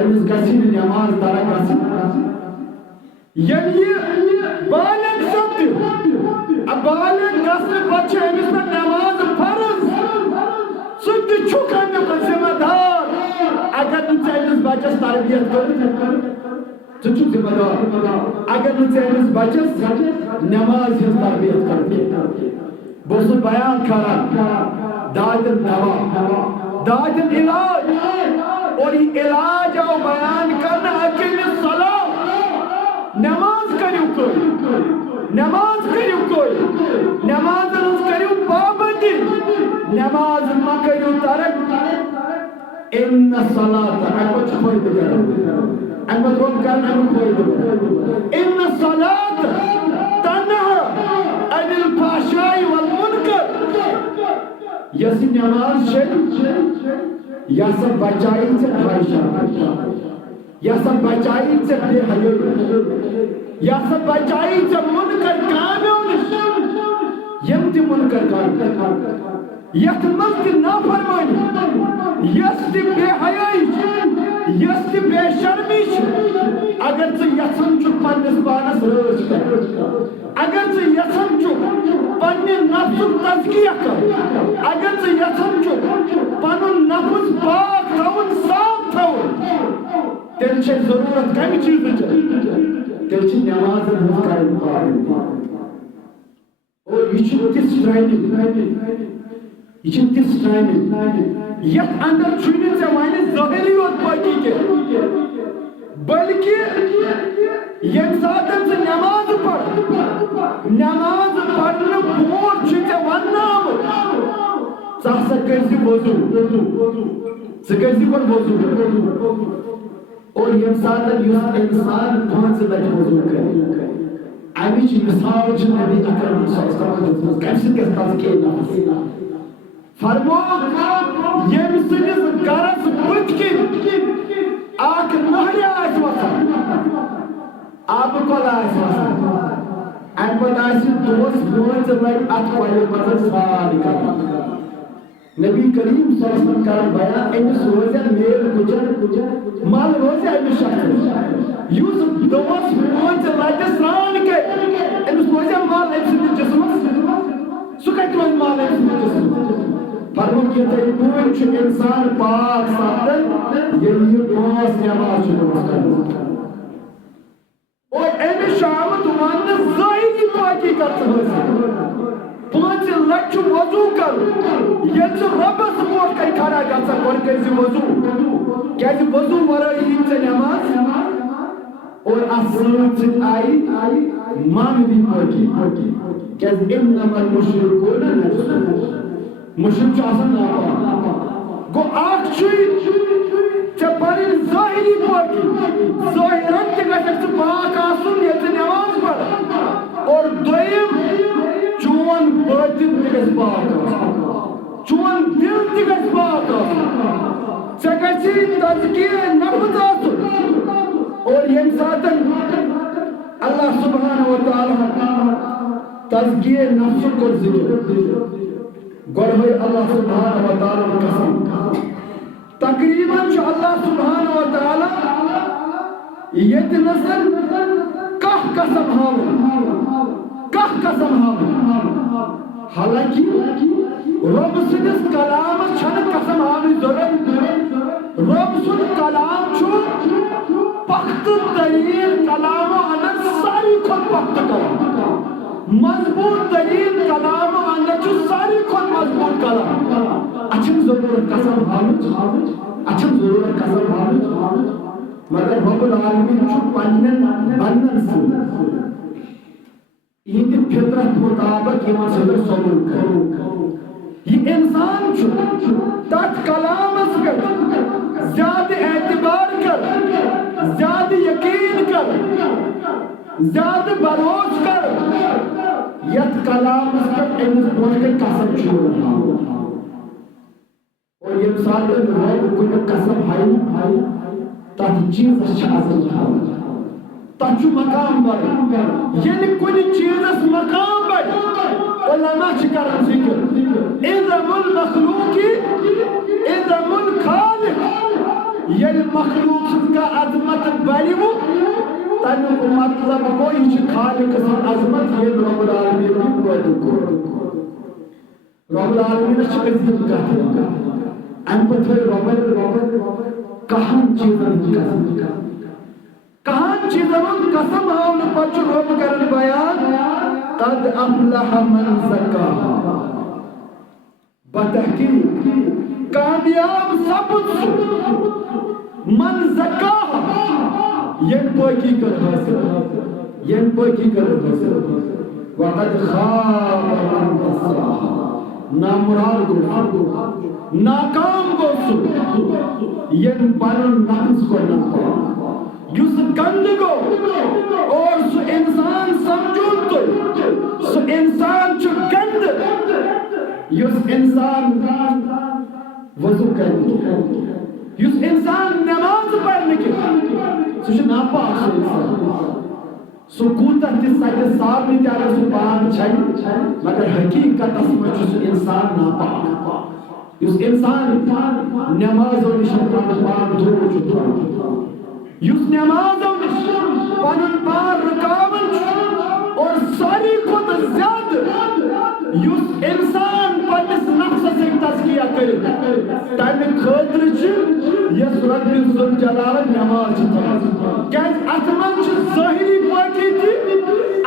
أمِس گژھِ نہٕ نٮ۪ماز ترک گژھٕنۍ ییٚلہِ یہِ بالغ سپدِ بالغ گژھنہٕ پتہٕ چھِ أمِس پٮ۪ٹھ نٮ۪ماز فرض سُہ تہِ چھُکھ امیُک ذِمہٕ دار اگر نہٕ ژےٚ أمِس بچس تربیت کٔرٕتھ ژٕ چھُکھ ذِمہٕ دار اگر نہٕ ژےٚ أمِس بچس نٮ۪ماز ہٕنٛز تربیت کٔرٕتھ بہٕ اوسُس بیان کران دادٮ۪ن دوا دادٮ۪ن علاج اور یہِ علاج آو بیان کرنہٕ اکیلہِ صلاح نٮ۪ماز کٔرِو کٔرۍ نٮ۪ماز کٔرِو کٔرۍ نٮ۪مازن ہٕنٛز کٔرِو پابنٛدی نٮ۪ماز مہ کٔرِو ترک اِنَّ الصَّلَاةَ اَمہِ پتہٕ چھُ فٲیدٕ کران اَمہِ پتہٕ روٚٹ کرن اَمیُک فٲیدٕ اِنَّ الصَّلَاةَ تَنْہَا عَنِ الْفَحْشَاءِ وَالْمُنکَرِ یۄس یہِ نٮ۪ماز چھِ یہِ ہسا بچایہِ ژےٚ خواہشات یہِ ہسا بچایہِ ژےٚ بے حیٲیی یہِ ہسا بچایہِ ژےٚ مُنکر کامیو نِش یِم تہِ مُنکر کامہِ یتھ منٛز تہِ نافرمٲنی یۄس تہِ بے حیٲیی چھِ یۄس تہِ بے شرمی چھِ اگر ژٕ یژھان چھُکھ پننِس پانس رٲچھ کرُن اگر ژٕ یژھان چھُکھ پننہِ نفسُک تزکیہ کرُن اگر ژٕ یژھان چھُکھ پنُن نفس پاک تھاوُن صاف تھاوُن تیٚلہِ چھےٚ ضروٗرت کمہِ چیٖزٕچ تیٚلہِ چھِ نٮ۪مازن ہٕنٛز کرٕنۍ پابنٛدی اور یہِ چھُ تِژھ ٹرینِنٛگ یہ چھِ تِژھ ٹرینِنٛگ یتھ اندر چھُنہٕ ژےٚ وۄنۍ ظٲہری یوت پٲٹھی کینٛہہ بلکہِ ییٚمہِ ساتہٕ ژٕ نٮ۪ماز پرٕ نٮ۪ماز پرنہٕ برونٛٹھ چھُ ژےٚ وننہٕ آمُت ژٕ ہسا کٔرزِ وضوٗ ژٕ کٔرزِ گۄڈٕ وضوٗ اور ییٚمہِ ساتہٕ یُس اِنسان 5 لٹہِ وضوٗ کرِ امِچ مثال چھِ نبی اکرم صلی اللہ علیہ وسلم دِژمٕژ کمہِ سۭتۍ گژھِ تزکیہ نفس فرمووُکھ ییٚمہِ سٕنٛدِس گرس بٕتھِ کِنۍ اکھ نہرِ آسہِ وسان آبہٕ کۄل آسہِ وسان امہِ پتہٕ آسہِ دۄہس 5 لٹہِ اتھ کۄلہِ منٛز سرٛان کران نبی کریم صلی اللہ علیہ وسلم کران بیان أمِس روزِ میل گُجر مل روزِ أمِس شخصس یُس دۄہس 5 لٹہِ سرٛان کرِ أمِس روزِ مل أمۍ سٕنٛدِس جسمس سُہ کتہِ روزِ مل أمۍ سٕنٛدِس جسمس فرمووُکھ یِتھَے پٲٹھۍ چھُ اِنسان پاک سپدان ییٚلہِ یہِ 5 نٮ۪ماز چھُ دۄہس کران لچ وضو کر یہ رب سپورٹ کر کھڑا گژھان گۄڈٕ کٔرزِ وضو کیازِ وضو ورٲے یی ژےٚ نٮ۪ماز اور اتھ سۭتۍ سۭتۍ آیہِ مانوی پٲٹھی کیازِ اِنَّمَا الْمُشْرِكُونَ نَجَسٌ مُشرِک چھُ آسان ناپاک گوٚو اکھ چھُے ژےٚ پَرٕنۍ ظٲہِری پٲٹھی ظٲہِرن تہِ گژھکھ ژٕ پاک آسُن ییٚلہِ ژٕ نٮ۪ماز پَرٕ اور دوٚیِم چون بٲطِن تہِ گژھِ پاک آسُن چون دل تہِ گژھِ پاک آسُن ژےٚ گژھی تزکیہ نفس آسُن اور ییٚمہِ ساتہٕ اللہ سبحانہ و تعالیٰ تزکیہ نفسُک کوٚر ذِکر گۄڈٕ ہوے اللہ سبحانہ و تعالیٰ قسم تقریباً چھُ اللہ سبحانہ و تعالیٰ ییٚتہِ نَسَن کانٛہہ قسم ہاوُن حالانکہ رب سٕنٛدِس کلامس چھنہٕ قسم ہاونٕچ ضروٗرت رب سُنٛد کلام چھُ پختہٕ تریٖن کلامو اندر ساروی کھۄتہٕ پختہٕ کلام مضبوط تریٖن کلامو اندر چھُ ساروی کھۄتہٕ مضبوط کلام اتھ چھنہٕ ضروٗرت قسم ہاونٕچ مگر رب العالمین چھُ پننٮ۪ن بندن سۭتۍ یہندِ فطرت مطابق یمن سۭتۍ سلوک کرِ یہ انسان چھُ تتھ کلامس پٮ۪ٹھ زیادٕ اعتبار کر زیادٕ یقین کر زیادٕ بھروس کر یتھ کلامس پٮ۪ٹھ أمِس برونٛہہ کَنہِ قسم چھُ اور ییٚمہِ ساتہٕ رب کُنہِ قسم ہایہِ تتھ چیٖزس چھِ عزت تھاوان تتھ چھُ مقام بڑان ییٚلہِ کُنہِ چیٖزس مقام بڑِ علماء چھِ کران ذکر اعظم المخلوق اعظم الخالق ییٚلہِ مخلوق سٕنٛز کانٛہہ عظمت بڑِوٕ تمیُک مطلب گوٚو یہِ چھِ خالق سٕنٛز عظمت ییٚلہِ رب العالمیٖن یہِ پٲدٕ کوٚر رب العالمیٖنس چھِ عظیم کتھ امہِ پتہٕ تھٲے رۄبن کہن چیٖزن ہٕنٛز قسم ہاونہٕ پتہٕ چھُ رب کران بیان قد افلح من زکاها بتحقیق کامیاب سپُد سُہ من زکاها ییٚمۍ پٲکی کٔر حٲصِل وقد خاب من دساها نامراد گوٚو ناکام گوٚو سُہ ییٚمۍ پنُن نفس کوٚر ناکام یُس گنٛدٕ گوٚو اور سُہ انسان سمجھوُن تُہۍ سُہ انسان چھُ گنٛدٕ یُس انسان وضو کرِ نہٕ کینٛہہ یُس انسان نٮ۪ماز پرِ نہٕ کینٛہہ سُہ چھُ ناپاک سُہ انسان سُہ کوٗتاہ تہِ ژَٹہِ صابنہِ تہِ اگر سُہ پان چھلہِ مگر حقیٖقتس منٛز چھُ سُہ انسان ناپاک یُس انسان نٮ۪مازو نِش پنُن پان دوٗر چھُ تھاوان یُس نٮ۪مازو نِش پنُن پان رُکاوان چھُ اور ساروی کھۄتہٕ زیادٕ یُس انسان پننِس نفسس ہیٚکہِ تزکیہ کٔرِتھ تمہِ خٲطرٕ چھِ یۄس رب ذوالجلالن نٮ۪ماز چھِ تھاوان کیازِ اتھ منٛز چھِ ظٲہری پٲکی تہِ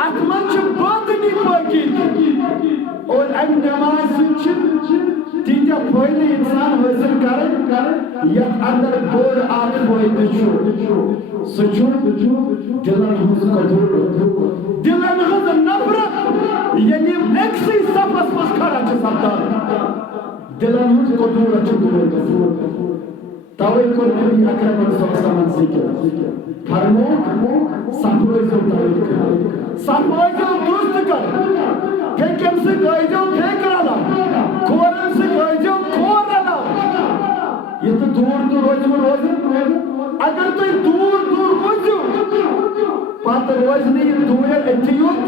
اتھ منٛز چھِ باطنی پٲکی تہِ اور امہِ نٮ۪مازِ سۭتۍ چھِ تیٖتیاہ فٲیدٕ انسان حٲصِل کران یتھ اندر بوٚڑ اکھ فٲیدٕ چھُ سُہ چھُ دلن ہٕنٛز قدوٗرت دلن ہٕنٛز نفرت ییٚلہِ یِم أکسٕے صفس منٛز کھڑا چھِ سپدان دلن ہٕنٛز قدوٗرت چھِ دوٗر گژھان توے کوٚر نبی اکرم صلی اللہ علیہ وسلم ذکر فرمووُکھ صف ٲسۍزیو تٲیِد کٔرِتھ صف ٲسۍزیو درست کر پھیٚکٮ۪ن سۭتۍ ٲسۍزیو پھیٚکۍ رلان کھورن سۭتۍ ٲسۍزیو کھور رلان یہِ تہٕ دوٗر روزِوٕ روزن اگر تُہۍ دوٗر روزِو پتہٕ روزِ نہٕ یہِ دوٗرِ أتھی یوت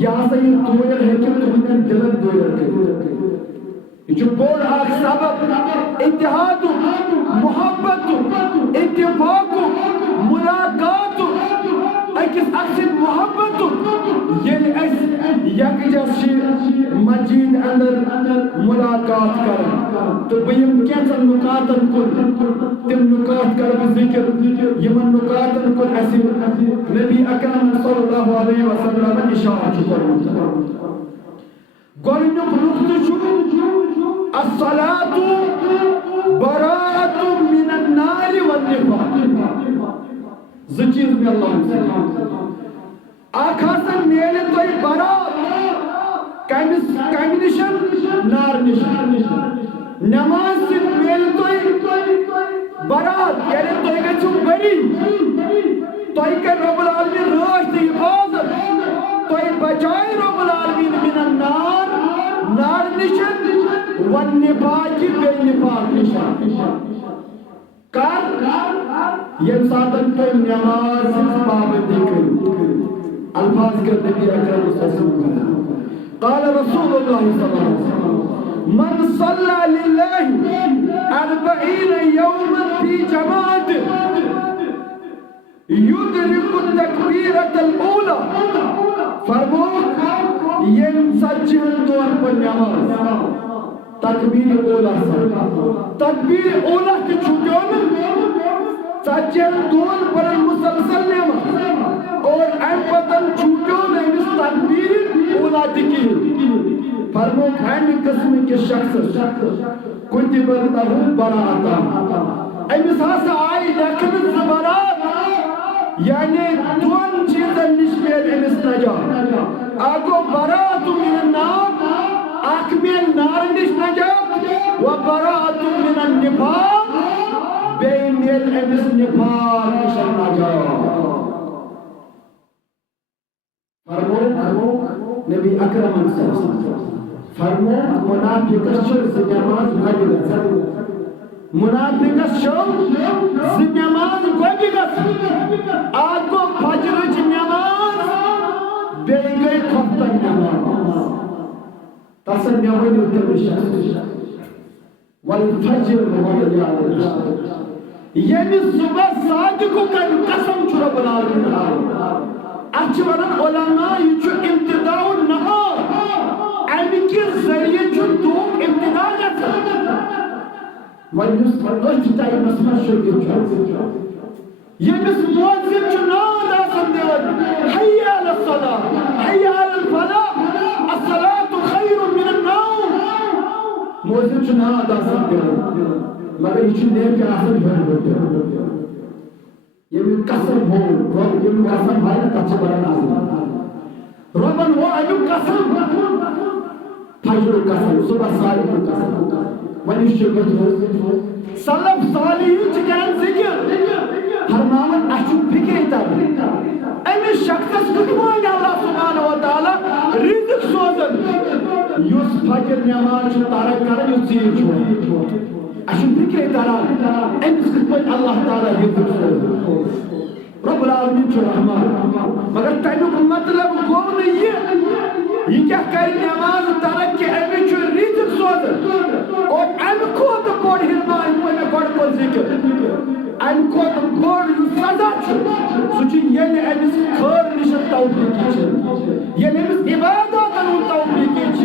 یہِ ہسا یہِ دوٗر ہیٚکہِ تُہنٛدٮ۪ن دلن دوٗر کٔرِتھ یہ چھُ بوٚڑ اکھ سبب اتحادُک محبتُک اتفاقُک ملاقاتُک أکِس اکھ سۭتۍ محبتُک ییٚلہِ أسۍ یکجہ چھِ مسجد اندر ملاقات کران تہٕ بہٕ یِمہٕ کینٛژن نُکاتن کُن تِم نُکات کرٕ بہٕ ذکر یِمن نُکاتن کُن اَسہِ نبی اکرم صلی اللہ علیہ وسلم اشارہ چھُ کوٚرمُت گۄڈنیُک نقطہٕ چھُ الصلاة براءة من النار والنفاق زٕ چیٖز میلان اکھ ہسا میلہِ تۄہہِ برات کمہِ نِش نار نِش نماز سۭتۍ میلہِ تۄہہِ برات یعنی تۄہہِ گژھِو بری تۄہہِ کرِ رۄب العالمیٖن رٲچھ تہٕ حفاظت تۄہہِ بچایہِ رۄب العالمیٖن من النار نار نِش والنفاق بیٚیہِ نفاق نِش کر ییٚمہِ ساتہٕ تُہۍ نماز ہٕنٛز پابندی کٔرِو الفاظ کر نبی اکرم صلی اللہ علیہ وسلم قال رسول اللہ صلی اللہ علیہ وسلم من صلى لله 40 يوما في جماعة يدرك التكبيرة الأولى فرموك ينسجن دون بالنماز تکبیر اولا تکبیر اولا کی چھوٹیوں میں سجن دون پر مسلسل نماز اور ام پتن چھوٹیوں میں اس تکبیر اولا دکی فرموک ہمی قسم کے شخص کتب له براءت امس ہسا آئی لیکن برات یعنی دون چیزن نش میل امس نجات اگو براءت من النار اکھ میل نار نش نجات و براءت من النفاق بیٚیہِ میل امس نفاق نش نجات فرموک نبی اکرم صلی اللہ علیہ وسلم فرموک منافقس چھُ زٕ نماز گۄڈٕ گژھان منافقس چھُ زٕ نماز گۄڈٕ گژھان اکھ گوٚو فجرٕچ نماز بیٚیہِ گٔے خۄفتن نماز تسا مےٚ ؤنِو تٔمِس شخصس والفجر ییٚمہِ صبح صادقُک قسم چھُ رۄب العالمیٖن اتھ چھِ ونان علماء یہِ چھُ ابتداء النہار امہِ کہِ ذٔریعہٕ چھُ دۄہُک ابتدا گژھان وۄنۍ یُس أتھۍ ٹایمس منٛز شٔرکِت چھُ ییٚمِس مؤذن چھُ ناد آسان دِوان حی علی الصلاة حی علی الفلاح الصلاة خیر من النوم مؤذن چھُ ناد آسان دِوان مگر یہِ چھُ نیک آسان ہیوٚرمُت ییٚمیُک قسم ہو ییٚمیُک قسم ہاے تتھ چھِ بڑان آسان رۄبن ہو امیُک قسم فجرُک قسم صبح صادقُک قسم وۄنۍ یُس شٔرکت سلف صالحین چھِ کران ذکر فرماوان اَسہِ چھُ فِکرے تران أمِس شخصس کِتھ پٲٹھۍ اللہ سبحانہ و تعالیٰ رزق سوزان یُس فجر نماز چھُ ترک کران یُس ژیٖرۍ چھُ اَسہِ چھُ فِکرے تران أمِس کِتھ پٲٹھۍ اللہ تعالیٰ رزق سوزان رب العالمیٖن چھُ رحمان مگر تمیُک مطلب گوٚو نہٕ یہِ کیٛاہ کرِ نماز ترک کہِ أمِس چھُ رزق سوزان اور امہِ کھۄتہٕ بوٚڑ ہِرمان مےٚ گۄڈٕ کوٚر ذِکر امہِ کھۄتہٕ بوٚڑ یُس سزا چھُ سُہ چھُ ییٚلہِ أمِس خٲر نِش توفیٖقی چھِ ییٚلہِ أمِس عباداتن ہُنٛد توفیٖقی چھِ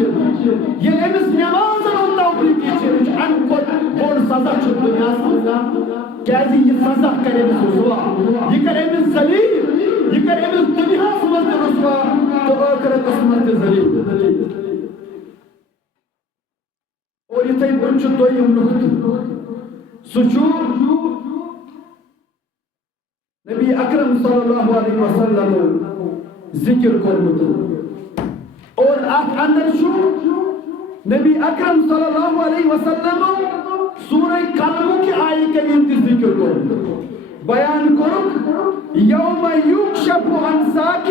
ییٚلہِ أمِس نمازن ہُنٛد توفیٖقی چھِ یہِ چھُ امہِ کھۄتہٕ بوٚڑ سزا چھُ دُنیاہس منٛز کیٛازِ یہِ سزا کرِ أمِس رُسوا یہِ کرِ أمِس ذلیٖل یہِ کرِ أمِس دُنیاہس منٛز تہِ رُسوا تہٕ ٲخرتس منٛز تہِ ذلیٖل اور یِتھَے پٲٹھۍ چھُ دوٚیِم نقطہٕ سُہ چھُ نبی اکرم صلی اللہ علیہ وسلم ذکر کوٚرمُت اور اتھ اندر چھُ نبی اکرم صلی اللہ علیہ وسلم سورہ قلمُک آیہِ کریم تہِ ذکر کوٚرمُت بیان کوٚرُکھ یوم یُکشف عن ساقٍ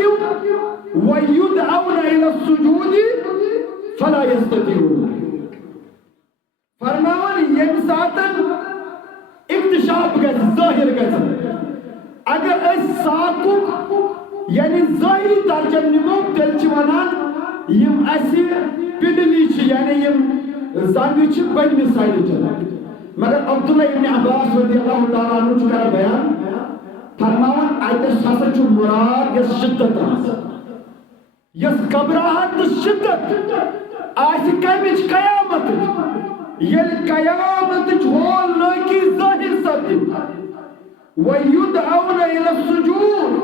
وَیُدْعَوْنَ إِلَى السُّجُودِ فَلَا يَسْتَطِيعُونَ فرماوان ییٚمہِ ساتن اکتشاف گژھِ ظٲہر گژھِ اگر أسۍ ساقُک یعنی ظٲہری ترجم نِمو تیٚلہِ چھِ ونان یِم اَسہِ پِنڈلی چھِ یعنی یِم زنٛگہٕ چھِ بٔنمہِ سایڈٕ چلان مگر عبداللہ ابن عباس رضی اللہ تعالیٰ عنہ چھُ کران بیان فرماوان اتٮ۪س ہسا چھُ مُراد یۄس شِدت آسہِ یۄس گھبراہٹ تہٕ شِدت آسہِ کمِچ قیامتٕچ ییٚلہِ قیامتٕچ ہول نٲکی ظٲہر سپدِ وَیُدْعَوْنَ إِلَى السُّجُودِ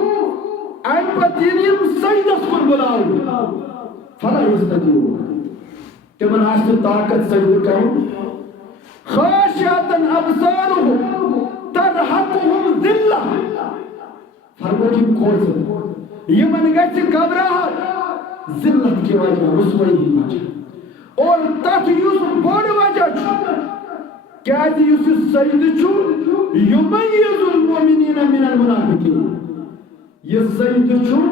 امہِ پتہٕ ییٚلہِ یِم سجدس کُن بُلاونہٕ فَلَا يَسْتَطِيعُونَ تمن آسہِ طاقت سجدٕ کرُن خاشعتن ابصارهم ترحقهم ذلہ فرمو کہ کھوزن یمن گژھِ گھبراہٹ ذلت کی وجہ رسوائی کی وجہ اور تتھ یُس بوڑ وجہ چھُ کیازِ یُس یہِ سجدٕ چھُ یُمیِّز المؤمنین من المنافقین یہ سجدٕ چھُ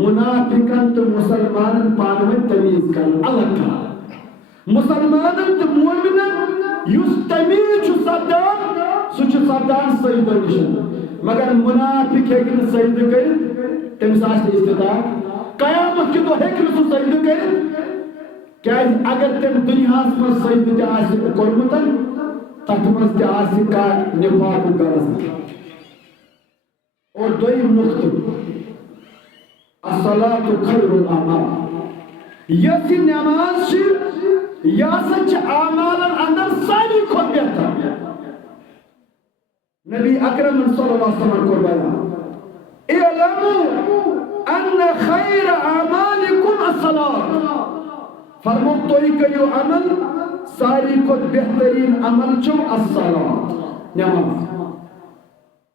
منافقن تہٕ مسلمانن پانہٕ ؤنۍ تمیٖز کران الگ کران مسلمانن تہٕ مومنن یُس تمیٖز چھُ سپدان سُہ چھُ سپدان سجدٕ نِش مگر منافق ہیٚکہِ نہٕ سجدٕ کٔرِتھ تٔمِس آسہِ نہٕ استطاعت قیامت کہِ دۄہ ہیٚکہِ نہٕ سُہ سجدٕ کٔرِتھ کیازِ اگر تٔمۍ دُنیاہس منٛز سجدٕ تہِ آسہِ کوٚرمُت تتھ منٛز تہِ آسہِ کانٛہہ نِفاقُک غرض اور دوٚیِم نُقطہٕ الصلاة خیر الاعمال یۄس یہِ نٮ۪ماز چھِ یہِ ہسا چھِ اعمالن اندر ساروی کھۄتہٕ بہتر نبی اکرم صلی اللہ علیہ وسلم کو بیان اعلموا ان خیر اعمالکم الصلاة فرمو توہی کریو عمل ساروی کھۄتہٕ بہترین عمل چھُ الصلاة نٮ۪ماز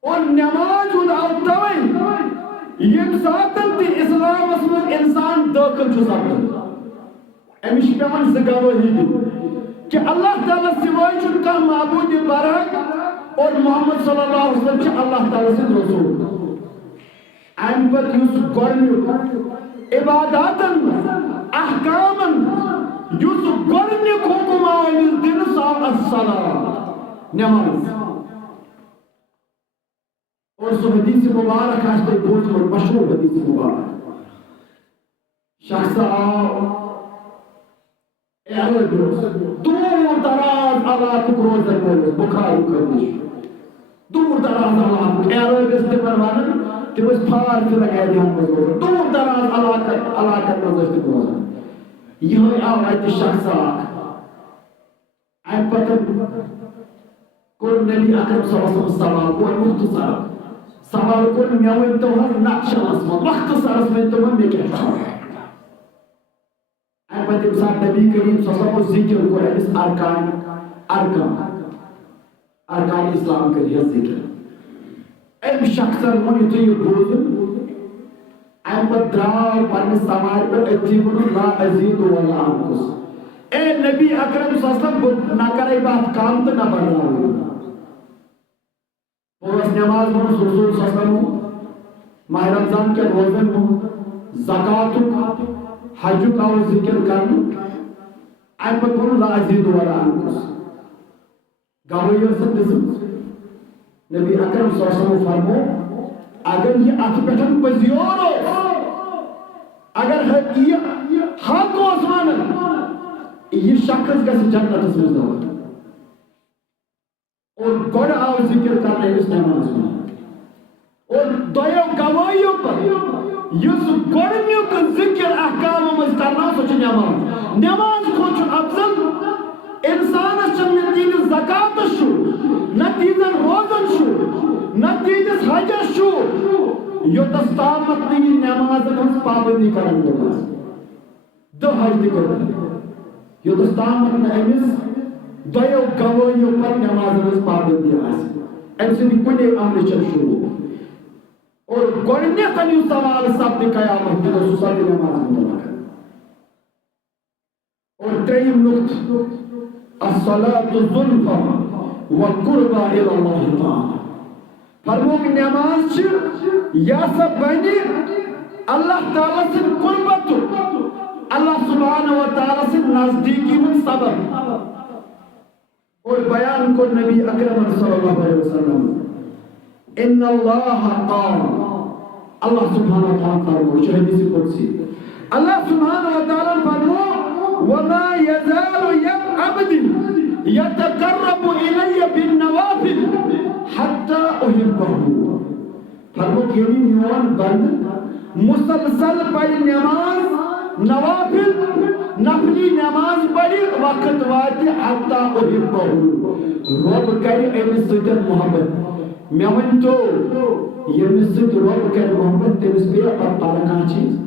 اور نٮ۪ماز ہُنٛد آو توے ییٚمہِ ساتہٕ تہِ اِسلامس منٛز اِنسان دٲخل چھُ سپدان أمِس چھِ پیٚوان زٕ گوٲہی دِنۍ کہ اللہ تعالیٰ سوائے چھُنہٕ کانٛہہ معبوٗدِ برحق اور محمد صلی اللہ علیہ وسلم چھِ اللہ تعالیٰ سٕنٛدۍ رسوٗل اَمہِ پتہٕ یُس گۄڈٕنیُک عباداتن منٛز احکامن منٛز یُس گۄڈٕنیُک حُکم آو أمِس دِنہٕ سُہ آو الصلاة نٮ۪ماز اور سو حدیث مبارک آج تک بوجھ مشہور حدیث مبارک شخص آو دور دراز علاقُک روزن وول بُخاری کرنٕچ دور دراز علاقُک عرب ٲسۍ تِمن ونان تِم ٲسۍ فار فِلنگ ایریاہن منٛز روزان دور دراز علاقن منٛز ٲسۍ تِم روزان یِہوے آو اَتہِ شخص اکھ اَمہِ پتہٕ کوٚر نبی اکرم صلی اللہ علیہ وسلم سوال گوٚو مختصر سوال کوٚر مےٚ ؤنۍتو حظ نقشس منٛز مختصرس ؤنۍتو مےٚ کیٛاہ چھُ اَمہِ پتہٕ ییٚمہِ ساتہٕ نبی کریم صلی اللہ علیہ وسلم ذکر کوٚر أمِس ارکان اسلام کٔرِہس ذکر أمۍ شخصن ووٚن یُتھُے یہِ بوٗزُن اَمہِ پتہٕ درٛاو پننہِ سوارِ پٮ۪ٹھ أتھی ووٚنُن لا أزیٖد ولا أنقُص اے نبی اکرم صلی اللہ علیہ وسلم نہ کرے بہٕ اتھ کم تہٕ نہ بڑھاوٕ پانٛژھ نٮ۪ماز ووٚنُس رسول صلی اللہ علیہ وسلم ماہ رمضان کٮ۪ن روزن ووٚن زکاتُک حجُک آو ذکر کرنہٕ اَمہِ پتہٕ ووٚن لا أزیٖد ولا أنقُص گوٲہی ٲسٕکھ دِژمٕژ نبی اکرم صلی اللہ علیہ وسلم فرمو اگر یہ اتھ پٮ۪ٹھ پٔزیور اوس اگر یہ حق اوس ونان یہ شخص گژھِ جنتس منٛز داخل اور گۄڈٕ آو ذکر کرنہٕ أمِس نٮ۪ماز منٛز اور دۄیو گوٲہیو پتہٕ یُس گۄڈٕنیُک ذکر احکامو منٛز کرناو سُہ چھُ نٮ۪ماز نٮ۪ماز کھۄتہٕ چھُ افضل انسانس چھُنہٕ نہ تیٖتِس زکاتس چھُ نہ تیٖژن روزن چھُ نہ تیٖتِس حجس چھُ یوٚتس تامتھ نہٕ یہِ نٮ۪مازن ہٕنٛز پابندی کرن وول آسہِ دٔہ حج تہِ کٔرِتھ یوٚتس تامتھ نہٕ أمِس دۄیو گوٲہیو پتہٕ نٮ۪مازن ہٕنٛز پابندی آسہِ أمۍ سٕنٛدِ کُنہِ عملہِ چھنہٕ شروٗع اور گۄڈٕنیتھ یُس سوال سپدِ قیامت دۄہ سُہ سپدِ نٮ۪ماز مُتعلق اور ترٛیٚیِم نُقطہٕ الصلاة زُلفى وقربى إلى الله تعالى فرموک نٮ۪ماز چھِ یہِ ہسا بنہِ اللہ تعالیٰ سٕنٛدِ قربتُک اللہ سبحانہ و تعالیٰ سٕنٛدِ نزدیٖکی ہُنٛد سبب اور بیان کوٚر نبی اکرم صلی اللہ علیہ وسلم ان اللہ قال اللہ سبحانہ و تعالیٰ فرمو یہ چھُ حدیث قدسی اللہ سبحانہ و تعالیٰ فرمو وما يزال عبدي يتقرب إلي بالنوافل حتى أحبه فرمو کہ میون بند مسلسل پڑھ نماز نوافل نفلی نماز پڑھی وقت واتہِ حتى أحبه رب کرِ أمِس سۭتۍ محبت مےٚ ؤنۍتو ییٚمِس سۭتۍ رب کرِ محبت تٔمِس پیٚیہِ پتہٕ پَرٕ کانٛہہ چیٖز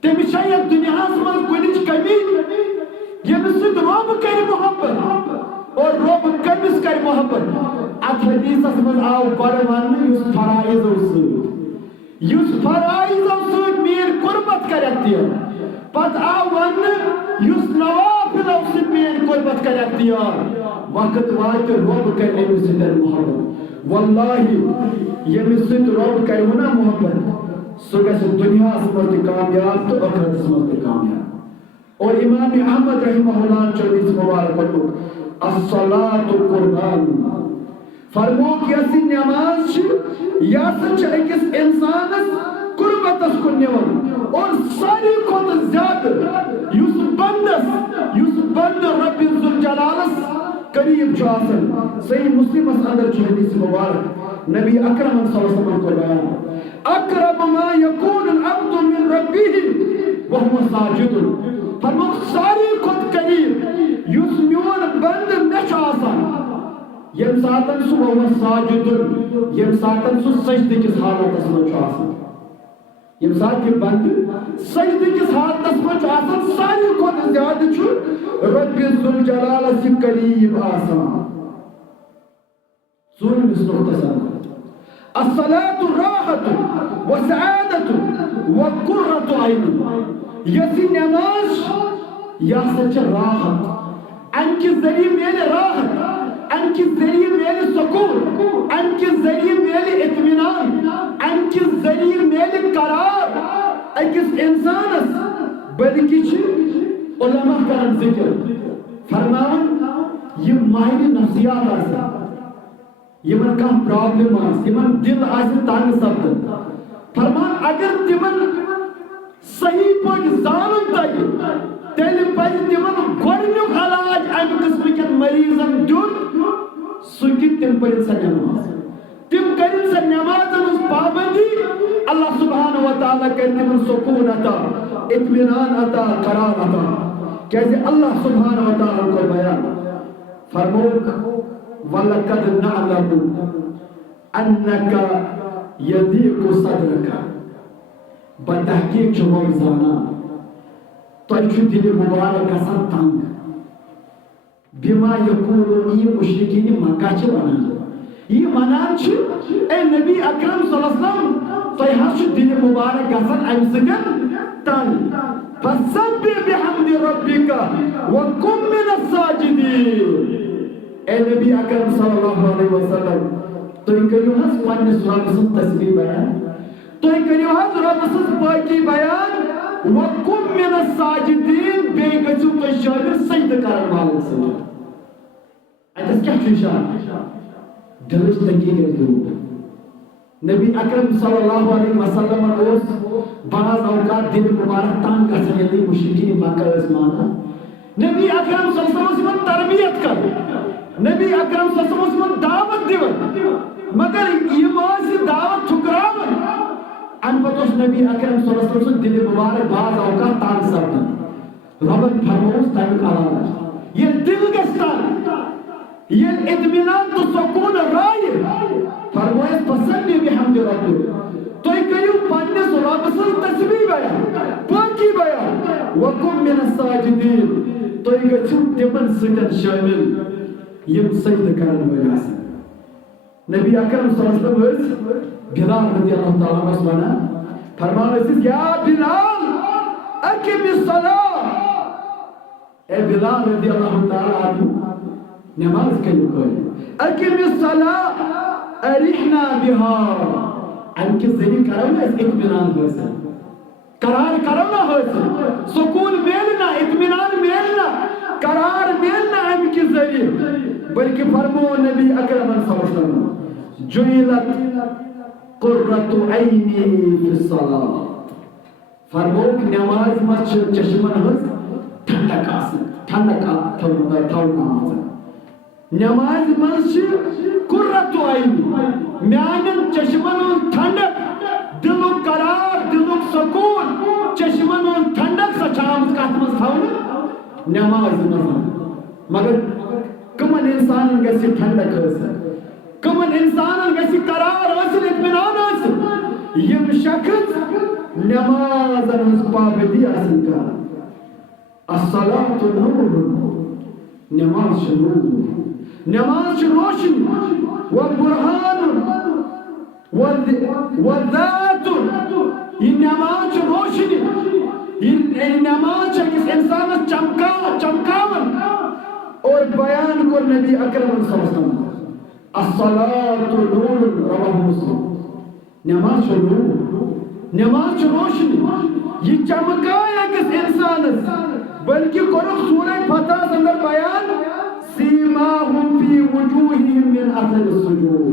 تٔمِس چھا یتھ دُنیاہس منٛز کُنِچ کمی یمس سۭتۍ رۄب کرِ محبت اور رۄب کٔمِس کرِ محبت. اتھ حدیثس منٛز آو گۄڈٕ وننہٕ یُس فرائضو سۭتۍ میٲنۍ قربت کرِ اختیار. پتہٕ آو وننہٕ یُس نوافلو سۭتۍ میٲنۍ قربت کرِ اختیار. وقت واتہِ رۄب کرِ أمِس سۭتۍ محبت. واللہ ییٚمِس سۭتۍ رۄب کرِو نا محبت سُہ گژھِ دُنیاہس منٛز تہِ کامیاب تہٕ ٲخرتس منٛز تہِ کامیاب. اور امام احمد رحمہ اللہ چھُ حدیث مبارک ووٚنمُت الصلاۃ قربان. فرموک یۄس یہِ نٮ۪ماز چھِ یہِ ہسا چھِ أکِس اِنسانس قربتس کُن نِوان. اور ساروی کھۄتہٕ زیادٕ یُس بندٕ رب ذوالجلالس قریب چھُ آسان. صحیح مسلمس اندر چھُ حدیث مبارک نبی اکرم صلی اللہ علیہ وسلم کوٚر بیان اقرب ما یکون العبد من ربه وهو ساجد. فرموک ساروی کھۄتہٕ قریب یُس میون بندٕ مےٚ چھُ آسان ییٚمہِ ساتن سُہ وهو ساجد ییٚمہِ ساتن سُہ سجدٕ کِس حالتس منٛز چھُ آسان. ییٚمہِ ساتہٕ یہِ بندٕ سجدٕ کِس حالتس منٛز چھُ آسان ساروی کھۄتہٕ زیادٕ چھُ رب ذوالجلالس یہِ قریب آسان. ژوٗرمِس نقطس اندر الصلاۃ راحة وسعادة وقرة عين. یۄس یہِ نٮ۪ماز چھِ یہِ ہسا چھِ راحت. امہِ کہِ ذٔریعہٕ میلہِ راحت, امہِ کہِ ذٔریعہٕ میلہِ سکوٗن, امہِ کہِ ذٔریعہٕ میلہِ اطمینان, امہِ کہِ ذٔریعہٕ میلہِ قرار أکِس اِنسانس. بلکہِ چھِ علماء کران ذکر فرماوان یِم ماہرِ نفسیات آسان یمن کانٛہہ پرابلم آسہِ یمن دل آسہِ تنگ سپدان فرمان اگر تمن صحیح پٲٹھۍ زانُن تگہِ تیٚلہِ پزِ تمن گۄڈنیُک علاج امہِ قٕسمٕکٮ۪ن مریضن دیُن سُہ کہِ تِم پٔرِن سۄ نٮ۪ماز. تِم کٔرِن سۄ نٮ۪مازن ہٕنٛز پابندی. اللہ سبحانہ و تعالیٰ کرِ تمن سکوٗن عطا, اطمینان عطا, قرار عطا. کیازِ اللہ سبحانہ و تعالیٰ کوٚر بیان فرموک وَلَقَدْ نَعْلَمُ أَنَّكَ يَضِيقُ صَدْرُكَ. بتحقیق چھُ رۄب زانان تۄہہِ چھُ دِلہِ مُبارک گژھان تنگ. بِما یقولون یہِ مُشرکیٖن مکہ چھِ ونان یہِ ونان چھِ اے نبی اکرم صلی اللہ علیہ وسلم تۄہہِ حظ چھُ دِلہِ مُبارک گژھان امہِ سۭتۍ تنگ. فَسَبِّحْ بِحَمْدِ رَبِّكَ وَكُن مِنَ السَّاجِدِينَ. اے نبی اکرم صلی اللہ علیہ وسلم تُہۍ کٔرِو حظ پننِس رۄبہٕ سٕنٛز تسبیح بیان, تُہۍ کٔرِو حظ رۄبہٕ سٕنٛز پٲکی بیان. وَكُن مِنَ السَّاجِدِينَ بیٚیہِ گٔژھِو تُہۍ شٲمِل سجدٕ کرن والٮ۪ن سۭتۍ. اتٮ۪س کیٛاہ چھُ اِشارٕ؟ دلٕچ تنگی گژھِ دوٗر. نبی اکرم صلی اللہ علیہ وسلم اوس بعض اوقات دل مبارک تنگ گژھان ییٚلہِ مُشرکیٖن مکہ ٲسۍ مانان. نبی اکرم صلی اللہ علیہ وسلم اوس یِمن تربیت کران, نبی اکرم صلی اللہ علیہ وسلم اوس یِمن دعوت دِوان مگر یِم ٲسۍ یہِ دعوت ٹھُکراوان. امہِ پتہٕ اوس نبی اکرم صلی اللہ علیہ وسلم سُنٛد دِلہِ مُبارک بعض اوقات تنگ سپدان. رۄبن فرمووُس تمیُک علاج. ییٚلہِ دل گژھِ تنگ, ییٚلہِ اطمینان تہٕ سکوٗن رایہِ فرمویس فَسَبِّحْ بِحَمْدِ رَبِّكَ. تُہۍ کٔرِو پننِس رۄبہٕ سٕنٛز تسبیح بیان, پٲکی بیان. وَكُن مِنَ السَّاجِدِينَ. تُہۍ گٔژھِو تِمن سۭتۍ شٲمِل یِم سجدٕ کرن وٲلۍ آسن. نبی اکرم صلی اللہ علیہ وسلم ٲسۍ بِلال رضی اللہ تعالیٰ عنہس ونان فرمان ٲسِس یا بِلال أقِم الصلاة. اے بِلال رضی اللہ تعالیٰ عنہ نماز کٔرِو قٲیِم. أقِم الصلاة أرحنا بها. امہِ کہِ ذٔریعہٕ کرو نا أسۍ اطمینان حٲصِل, قرار کرو نا حٲصِل, سکوٗن میلہِ نا, اطمینان میلہِ نا, قرار میلہِ نا امہِ کہِ ذٔریعہٕ. بلکہ فرمو نبی اکرم صلی اللہ علیہ وسلم جُعِلَتْ قُرَّةُ عَيْنِي فِي الصَّلَاةِ. فرموک نماز منٛز چھِ چشمن ہٕنٛز ٹھنڈک آسان, ٹھنڈک تھاونہٕ آمٕژ. نمازِ منٛز چھِ قُرَّةُ عَيْنِی میانٮ۪ن چشمن ہٕنٛز ٹھنڈک, دلُک قرار, دلُک سکوٗن, چشمن ہٕنٛز ٹھنڈک سۄ چھِ آمٕژ کتھ منٛز تھاونہٕ نمازِ منٛز. مگر کٕمن اِنسانن گژھِ ٹھنڈک حٲصِل, کٕمن اِنسانن گژھِ قرار حٲصِل, اطمینان حٲصِل یِم شخص نمازن ہٕنٛز پابندی آسن کران. الصلاة نور، نماز نور، نماز روشن والبرهان والذات. یہ نماز روشن، یہ نماز کس انسان چمکاون اور بیان کو نبی اکرم صلی اللہ علیہ وسلم الصلاة نور رواه مسلم. نماز نور، نماز روشن، یہ چمکایا کس انسان بلکہ کرو سورہ فتح اندر بیان سیماہم فی وجوہہم من اثر السجود.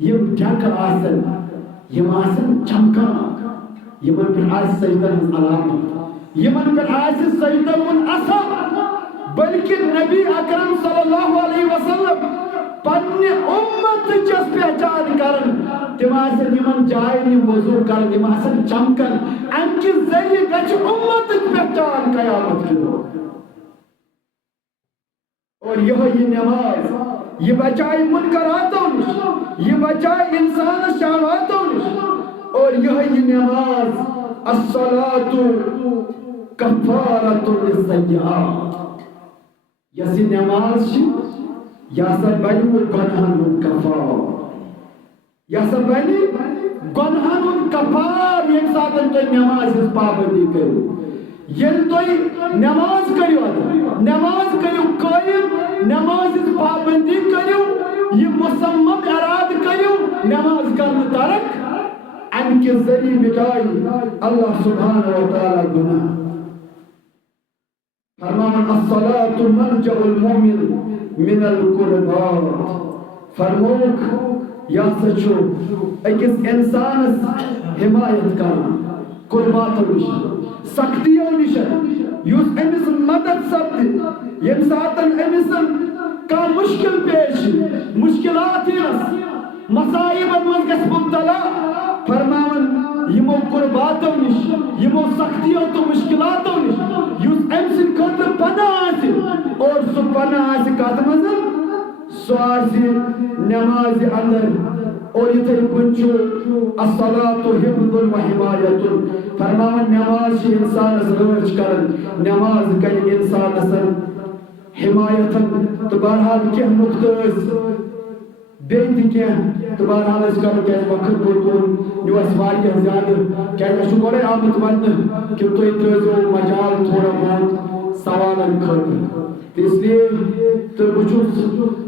یم جگ آسن، یم آسن چمکان، یمن پر آس سجدہ ہز علامت، یمن پر آس سجدہ ہن اثر. بلکہ نبی اکرم صلی اللہ علیہ وسلم پنہ امت جس پہچان کرن، تم آسن یمن جائیں وضو کرن، تم آسن چمکن، ان کے ذریعے گچ امت پہچان قیامت کی. اور یہ نماز یہ بچائے منکراتوں نش، یہ بچائے انسان شہواتوں نش. اور یہ نماز الصلاة کفارۃ للسیئات. یسی نماز یا سا بنی گناہن کفار، یا سا بنی گناہن کفار. ایک ساتھ تو نماز اس پابندی کرو، یل تو نماز کرو، نماز کرو قائم، نماز اس پابندی کرو، یہ مصمم اراد کرو، نماز کرنا ترک، ان کے ذریعے مٹائی اللہ سبحانہ و تعالی گناہ. فرمان الصلاة منجع المؤمن من القربات. فرموک یا سچو اکس انسان حمایت کرنا قرباتوں نشن، سختیوں نشن، یس امس مدد سپد یم ساتن امس کا مشکل پیش، مشکلات مصائب من گس مبتلا. فرمان یمو قرباتوں نش، یمو سختیوں تو مشکلاتوں نش یس امس خاطر پناہ آسی، اور سو پناہ آسی کات مزن سو آسی نماز اندر. اور یہ پنچو الصلاة حفظ و حمایت. فرمان نماز انسان رچ کرن، نماز کر انسان سن حمایتن. تو بہرحال کیا مختلف بیت کیا تو بہرحال اس کا کہ وقت بولتون جو اسواریہ زیادہ کہ اس کو بڑے آمد بند کہ تو اترزو مجال تھوڑا بہت سوالن کر. اس لیے تو بچوس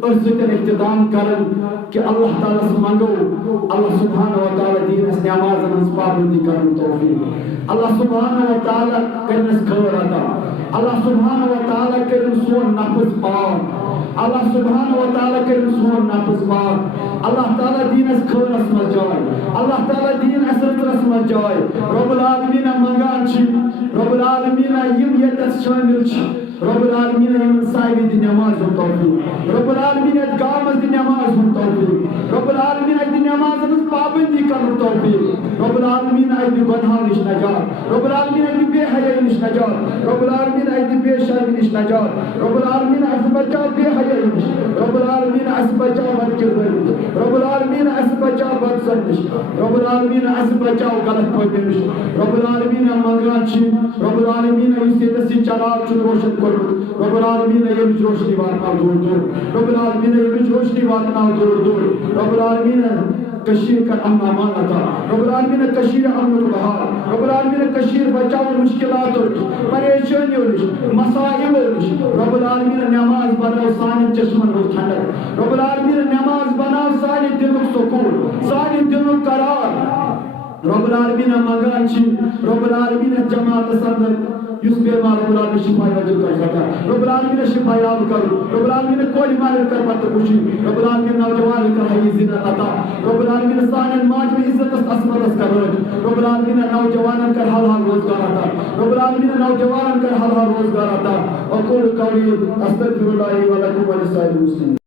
ارزتن اختتام کرن کہ اللہ تعالیٰ سے منگو اللہ سبحانہ و تعالیٰ دین اس نماز ہنس پابندی کرن توفیق. اللہ سبحانہ و تعالیٰ کرن اس خبر عطا. اللہ سبحانہ و تعالیٰ کرن سون نفس پاک. اللہ سبحانہ و تعالیٰ کرن سون نفس پاک. اللہ تعالیٰ دین اس خبر اس مجائے. اللہ تعالیٰ دین اس رس مجائے. رب العالمین منگان چھ، رب العالمین یم یتس شامل چھ، رب العالمین یم صاحب دی نماز ہم توفیق. رب العالمین ات گامز دی نماز ہم توفیق. رب العالمین ات دی نماز ہم پابندی کرن توفیق. رب العالمین ات دی گناہ نش نجات. رب العالمین ات دی بے حیائی نش نجات. رب العالمین ات دی بے شرمی نش نجات. رب العالمین اس بچا بے حیائی نش. رب العالمین اس بچا بد کردار نش. رب العالمین اس بچا بد سن نش. رب العالمین اس بچا غلط پوچھ نش. رب العالمین منگان چھ، رب العالمین اس سے چراغ چھ روشن کر. رب العالمین یہ روشنی واتنا دور دور. رب العالمین یہ روشنی واتنا دور دور. رب العالمین کشیر کا امن امان عطا. رب العالمین کشیر امن و بہار. رب العالمین کشیر بچاؤ مشکلات اور پریشانیوں نش، مصائبوں نش. رب العالمین نماز بناو سانی چشمن رو ٹھنڈک. رب العالمین نماز بناو سانی دلوں سکون، سانی دلوں قرار. رب العالمین منگان چھ، رب العالمین جماعت سندر یس بیمار رب العالمین شفای وجل کر سکتا. رب العالمین شفای یاب کر. رب العالمین کوئی مال کر پتہ خوشی. رب العالمین نوجوان کر ہے زندہ عطا. رب العالمین سان ماج میں عزت اسمت کر. رب العالمین نوجوان کر حال حال روزگار عطا. رب العالمین نوجوان کر حال حال روزگار عطا. اقول قولی استغفر الله ولکم ولسائر المسلمین.